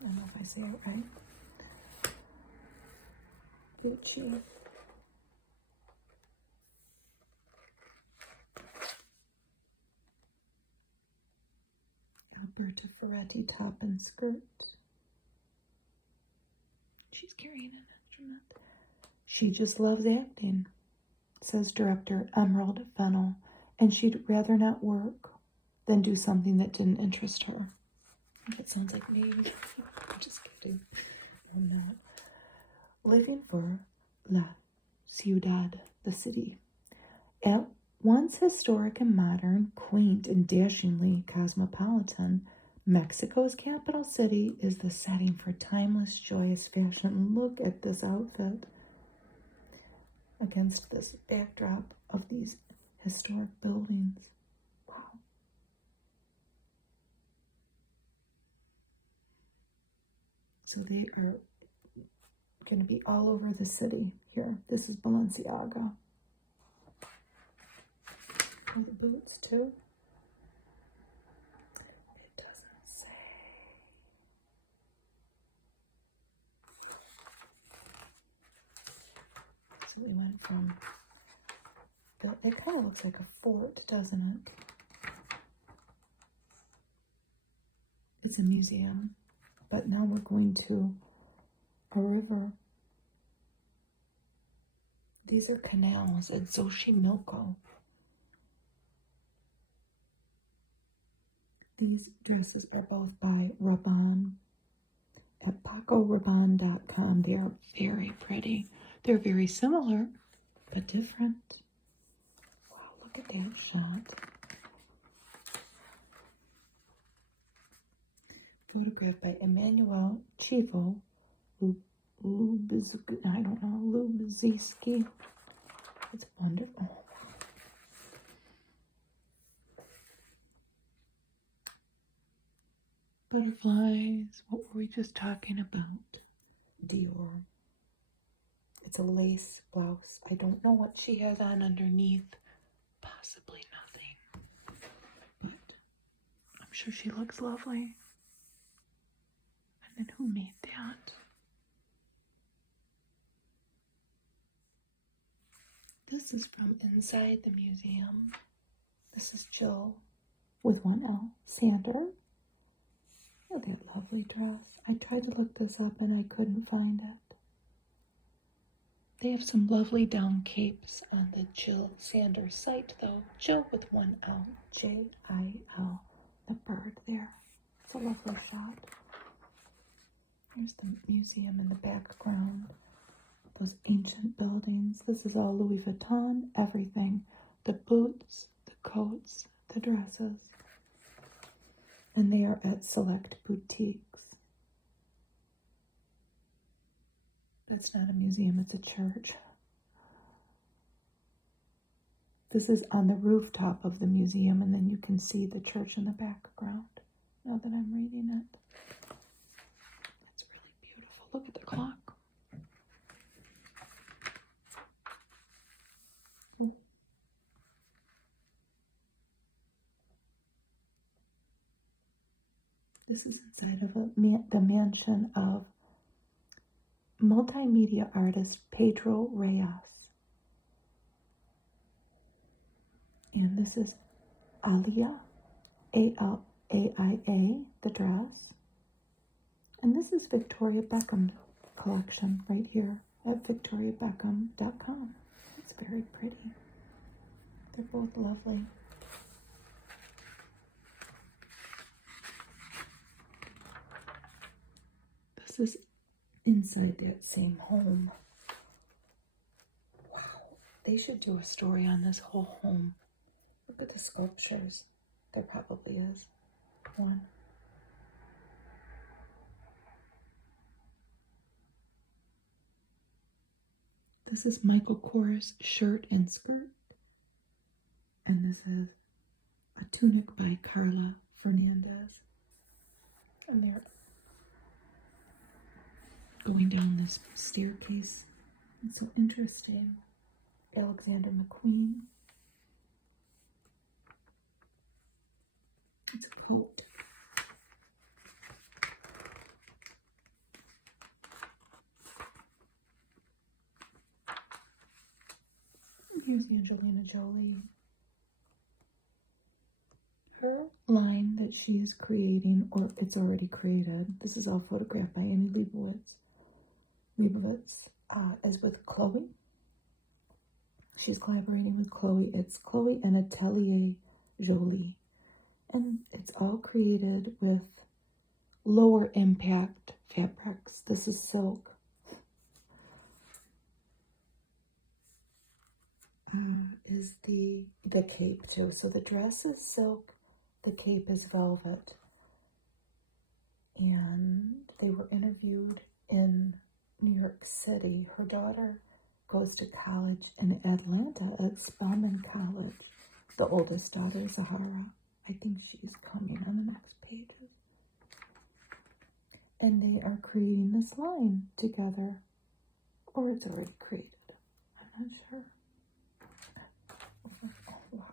I don't know if I say it right. Gucci. Alberta Ferretti top and skirt. She's carrying an instrument. She just loves acting, says director Emerald Fennell, and she'd rather not work than do something that didn't interest her. That sounds like me. I'm just kidding. I'm not. Living for La Ciudad, the city. At once historic and modern, quaint and dashingly cosmopolitan, Mexico's capital city is the setting for timeless, joyous fashion. Look at this outfit against this backdrop of these historic buildings. Wow. So they are going to be all over the city here. This is Balenciaga. And the boots too. It doesn't say. So we went from it kind of looks like a fort, doesn't it? It's a museum, but now we're going to a river. These are canals at Xochimilco. These dresses are both by Rabanne at PacoRabanne.com. They are very pretty. They're very similar, but different. Wow, look at that shot. Photographed by Emmanuel Chivo Lubezki. It's wonderful. Butterflies. What were we just talking about? Dior. It's a lace blouse. I don't know what she has on underneath. Possibly nothing. But I'm sure she looks lovely. And then who made that? This is from inside the museum. This is Jill with one L. Sander. Look at that lovely dress. I tried to look this up and I couldn't find it. They have some lovely down capes on the Jill Sander site, though. Jill with one L. J-I-L. The bird there. It's a lovely shot. Here's the museum in the background. Those ancient buildings. This is all Louis Vuitton. Everything. The boots, the coats, the dresses. And they are at select boutiques. It's not a museum, it's a church. This is on the rooftop of the museum, and then you can see the church in the background, now that I'm reading it. It's really beautiful. Look at the clock. This is inside of the mansion of multimedia artist Pedro Reyes. And this is Alia, A-L-A-I-A, the dress. And this is Victoria Beckham collection right here at victoriabeckham.com. It's very pretty. They're both lovely. This is inside that same home. Wow. They should do a story on this whole home. Look at the sculptures. There probably is one. This is Michael Kors shirt and skirt. And this is a tunic by Carla Fernandez. And they're going down this staircase. It's so interesting. Alexander McQueen. It's a coat. Here's Angelina Jolie. Her line that she is creating, or it's already created, this is all photographed by Annie Leibovitz, is with Chloe. She's collaborating with Chloe. It's Chloe and Atelier Jolie. And it's all created with lower impact fabrics. This is silk. Is the cape too. So the dress is silk, the cape is velvet. and they were interviewed in New York City. Her daughter goes to college in Atlanta at Spelman College. The oldest daughter, Zahara. I think she's coming on the next pages. And they are creating this line together. Or it's already created. I'm not sure. Oh, wow.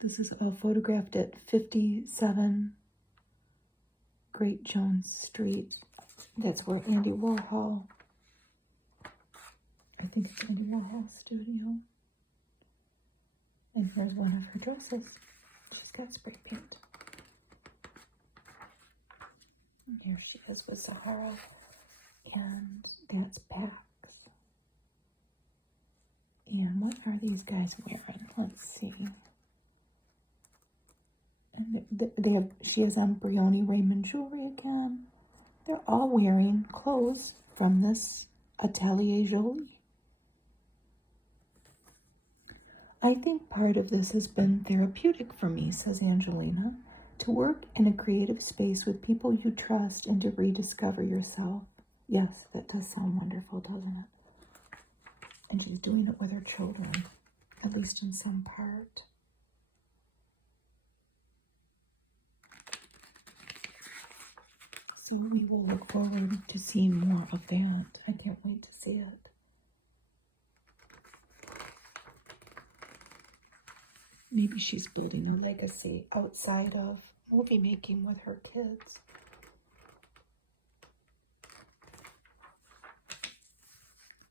This is all photographed at 57 Great Jones Street. That's where Andy Warhol, I think it's Andy Warhol's studio. And here's one of her dresses. She's got spray paint. And here she is with Zahara. And that's Pax. And what are these guys wearing? Let's see. And she has on Brioni Raymond jewelry again. They're all wearing clothes from this Atelier Jolie. I think part of this has been therapeutic for me, says Angelina, to work in a creative space with people you trust and to rediscover yourself. Yes, that does sound wonderful, doesn't it? And she's doing it with her children, at least in some part. So we will look forward to seeing more of that. I can't wait to see it. Maybe she's building a legacy outside of movie making with her kids.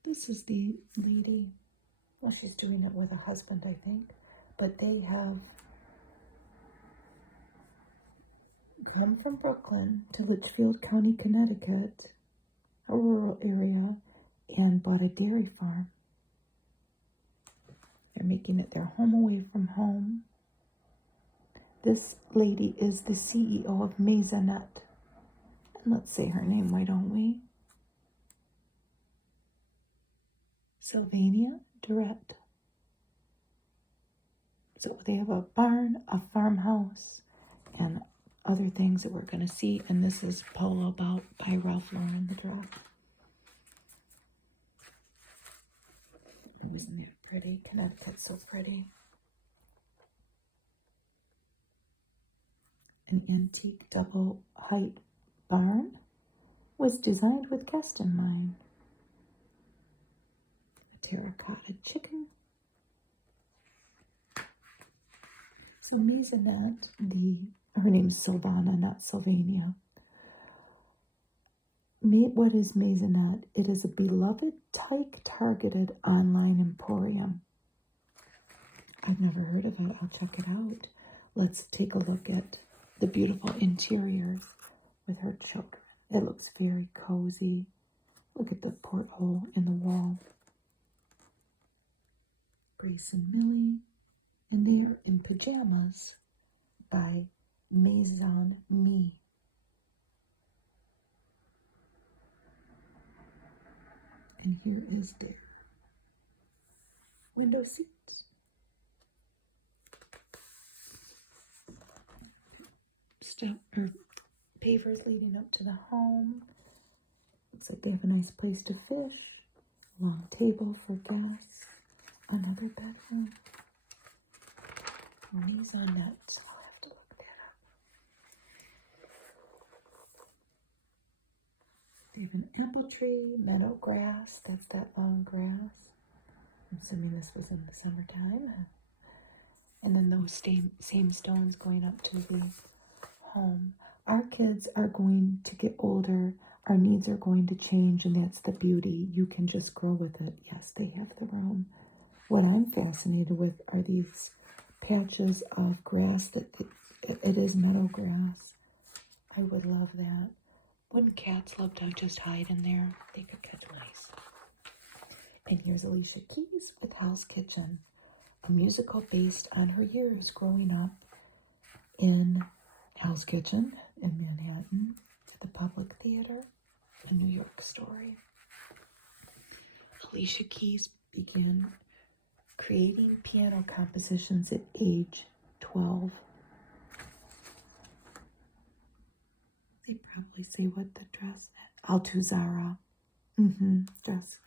This is the lady. Well, she's doing it with a husband, I think. But they have come from Brooklyn to Litchfield County, Connecticut, a rural area, and bought a dairy farm. They're making it their home away from home. This lady is the CEO of Maisonette. And let's say her name, why don't we? Sylvania Durrett. So they have a barn, a farmhouse, and other things that we're going to see. And this is Polo Bout by Ralph Lauren, the dress. Isn't that pretty? Connecticut's so pretty. An antique double height barn was designed with guest in mind. A terracotta chicken. So Maisonette, her name's Sylvana, not Sylvania. What is Maisonette? It is a beloved tyke-targeted online emporium. I've never heard of it. I'll check it out. Let's take a look at the beautiful interiors with her children. It looks very cozy. Look at the porthole in the wall. Grace and Millie. And they're in pajamas by Maison Me. And here is their window seats. Pavers leading up to the home. Looks like they have a nice place to fish. Long table for guests. Another bedroom. Maisonette. I'll have to look that up. They have an apple tree, meadow grass. That's that long grass. I'm assuming this was in the summertime. And then those same stones going up to the home. Our kids are going to get older. Our needs are going to change, and that's the beauty. You can just grow with it. Yes, they have the room. What I'm fascinated with are these patches of grass that it is meadow grass. I would love that. Wouldn't cats love to just hide in there? They could catch mice. And here's Alicia Keys with Hell's Kitchen, a musical based on her years growing up in Hell's Kitchen in Manhattan at the Public Theater, a New York story. Alicia Keys began creating piano compositions at age 12. They probably say what the dress, Altuzara, dress,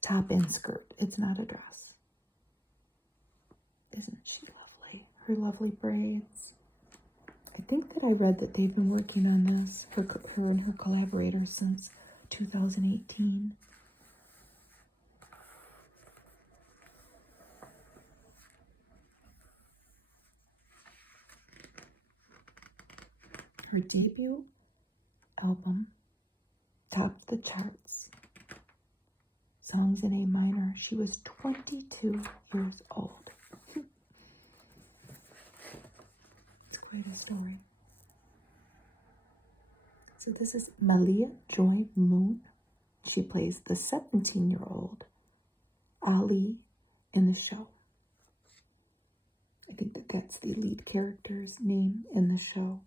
top and skirt. It's not a dress. Isn't she lovely? Her lovely braids. I think that I read that they've been working on this, her and her collaborators, since 2018. Her debut album topped the charts. Songs in A minor. She was 22 years old. It's quite a story. So this is Malia Joy Moon. She plays the 17-year-old Ali in the show. I think that that's the lead character's name in the show.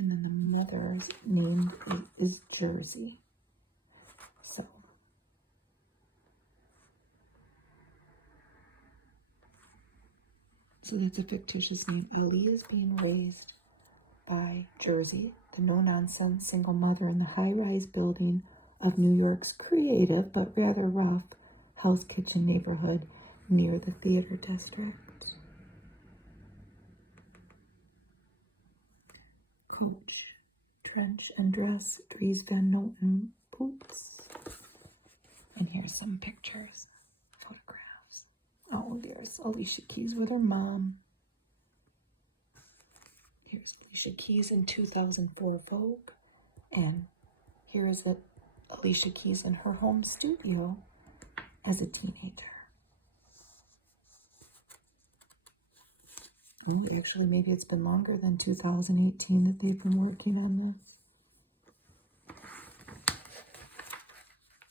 And then the mother's name is Jersey. So that's a fictitious name. Ali is being raised by Jersey, the no-nonsense single mother in the high-rise building of New York's creative but rather rough house kitchen neighborhood near the theater district. Coach, trench and dress, Dries Van Noten boots. And here's some pictures, photographs. Oh, there's Alicia Keys with her mom. Here's Alicia Keys in 2004 Vogue. And here is Alicia Keys in her home studio as a teenager. Oh, actually, maybe it's been longer than 2018 that they've been working on this.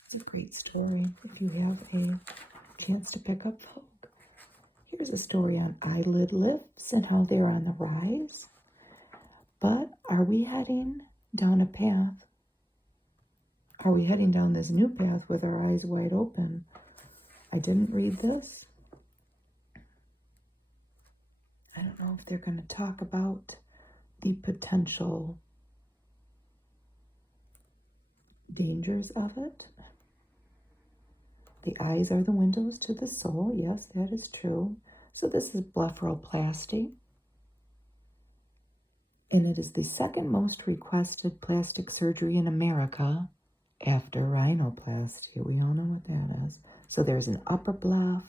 It's a great story if you have a chance to pick up Vogue. Here's a story on eyelid lifts and how they're on the rise. But are we heading down a path? Are we heading down this new path with our eyes wide open? I didn't read this. I don't know if they're going to talk about the potential dangers of it. The eyes are the windows to the soul. Yes, that is true. So this is blepharoplasty. And it is the second most requested plastic surgery in America after rhinoplasty. We all know what that is. So there's an upper bleph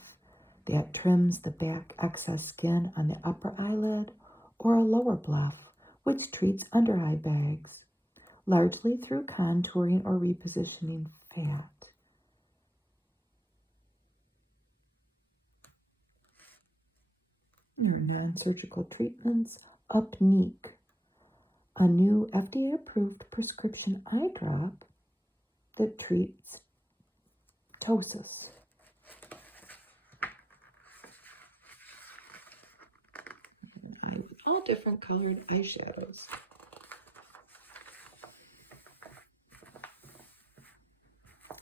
that trims the back excess skin on the upper eyelid, or a lower bleph, which treats under eye bags, largely through contouring or repositioning fat. Your non-surgical treatments, Upneek, a new FDA-approved prescription eye drop that treats ptosis. All different colored eyeshadows.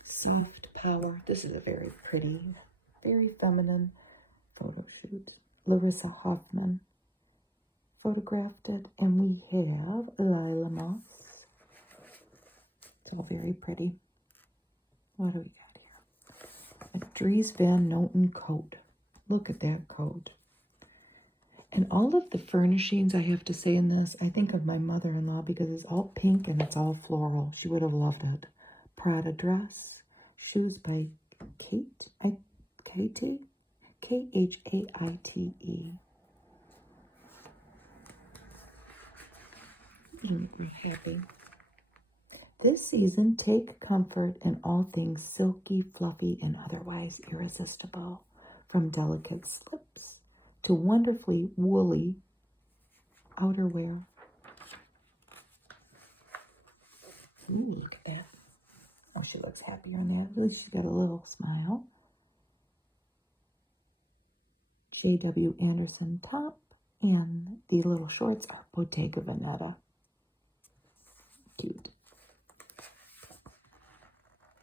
Soft Power. This is a very pretty, very feminine photo shoot. Larissa Hoffman photographed it, and we have Lila Moss. It's all very pretty. What do we got here? A Dries Van Noten coat. Look at that coat. And all of the furnishings, I have to say in this, I think of my mother-in-law because it's all pink and it's all floral. She would have loved it. Prada dress. Shoes by Katie. Khaite. You make me happy. This season, take comfort in all things silky, fluffy, and otherwise irresistible. From delicate slips to wonderfully woolly outerwear. Ooh, look at that. Oh, she looks happier in that. At least she got a little smile. J.W. Anderson top, and the little shorts are Bottega Veneta. Cute.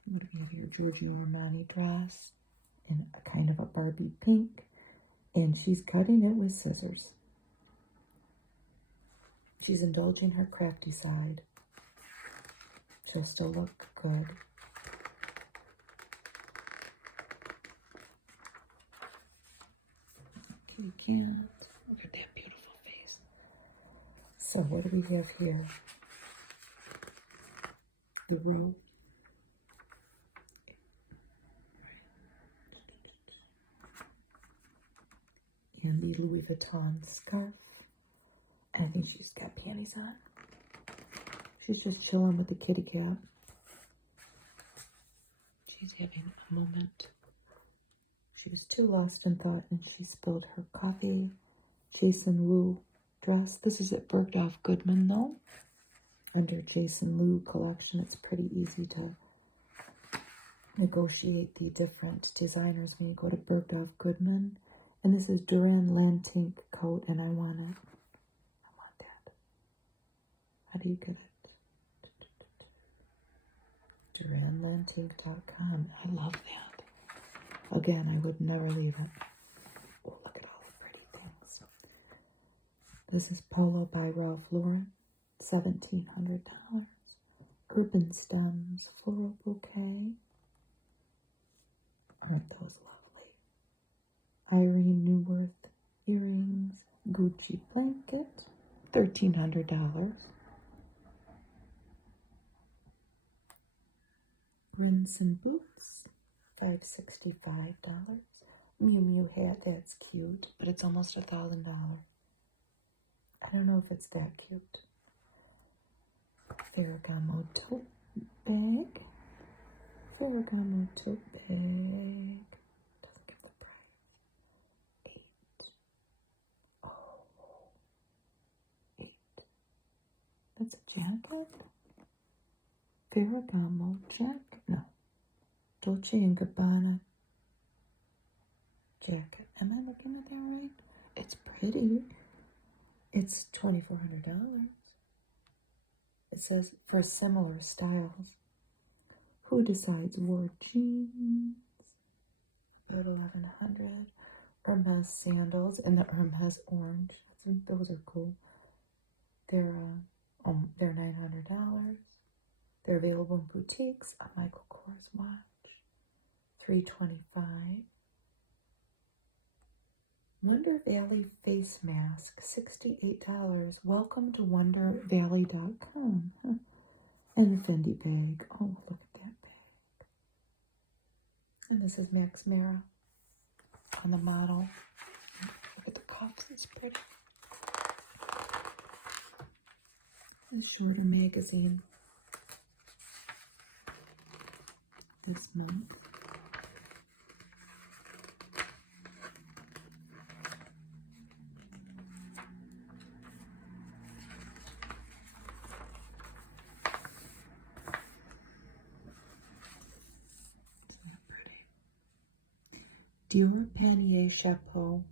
What do we have here? Giorgio Armani dress in a kind of a Barbie pink. And she's cutting it with scissors. She's indulging her crafty side. Just to look good. Kitty cat. Look at that beautiful face. So what do we have here? The robe. And the Louis Vuitton scarf. And I think she's got panties on. She's just chilling with the kitty cat. She's having a moment. She was too lost in thought and she spilled her coffee. Jason Wu dress. This is at Bergdorf Goodman though. Under Jason Wu collection, it's pretty easy to negotiate the different designers when you go to Bergdorf Goodman. And this is Duran Lantink coat, and I want it. I want that. How do you get it? DuranLantink.com. I love that. Again, I would never leave it. Oh, look at all the pretty things. This is Polo by Ralph Lauren. $1,700. Urban Stems floral bouquet. Aren't those lovely? Irene Newworth earrings, Gucci blanket, $1,300. Rinse and boots, $565. Miu Miu hat, that's cute, but it's almost $1,000. I don't know if it's that cute. Ferragamo tote bag. Ferragamo tote bag. Doesn't give the price. $8. That's a jacket? Ferragamo jacket? No. Dolce & Gabbana jacket. Am I looking at that right? It's pretty. It's $2,400. It says for similar styles. Who Decides wore jeans? About $1,100. Hermes sandals in the Hermes orange. Those are cool. They're $900. They're available in boutiques. A Michael Kors watch, $325. Wonder Valley face mask, $68. Welcome to WonderValley.com. Huh. And a Fendi bag. Oh, look at that bag. And this is Max Mara on the model. Look at the cuffs, it's pretty. The Shorter magazine this month. Dior Panier Chapeau.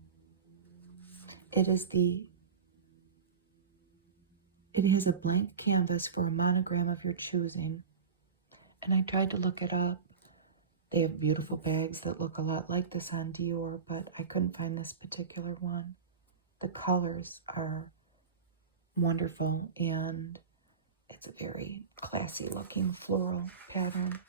It has a blank canvas for a monogram of your choosing. And I tried to look it up. They have beautiful bags that look a lot like this on Dior, but I couldn't find this particular one. The colors are wonderful and it's a very classy looking floral pattern.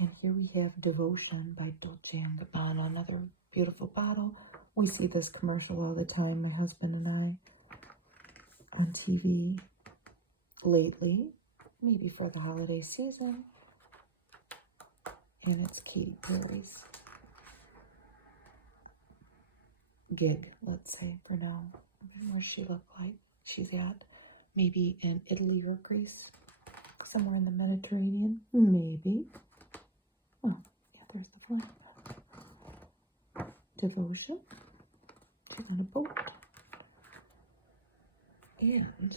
And here we have Devotion by Dolce & Gabbana, another beautiful bottle. We see this commercial all the time, my husband and I, on TV lately, maybe for the holiday season. And it's Katy Perry's gig, let's say, for now. Where's she look like? She's at maybe in Italy or Greece, somewhere in the Mediterranean, maybe. Oh, yeah, there's the flag. Devotion. She's on a boat. And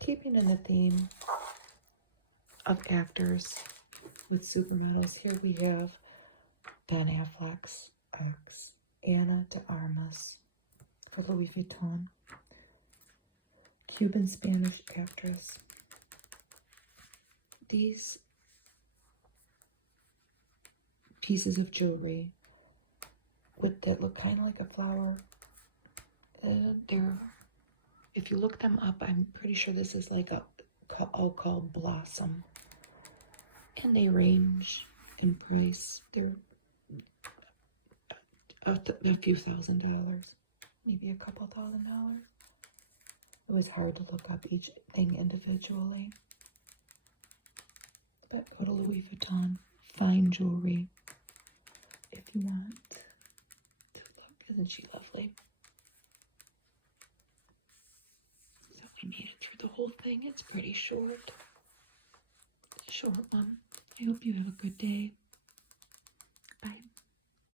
keeping in the theme of actors with supermodels, here we have Ben Affleck's ex, Anna de Armas, for Louis Vuitton. Cuban Spanish actress. These pieces of jewelry that look kind of like a flower. They're, if you look them up, I'm pretty sure this is like all called blossom. And they range in price. They're a few $1,000s, maybe a couple $1,000. It was hard to look up each thing individually. But go to Louis Vuitton, fine jewelry, if you want to look. Isn't she lovely? So we made it through the whole thing. It's pretty short. Short one. I hope you have a good day.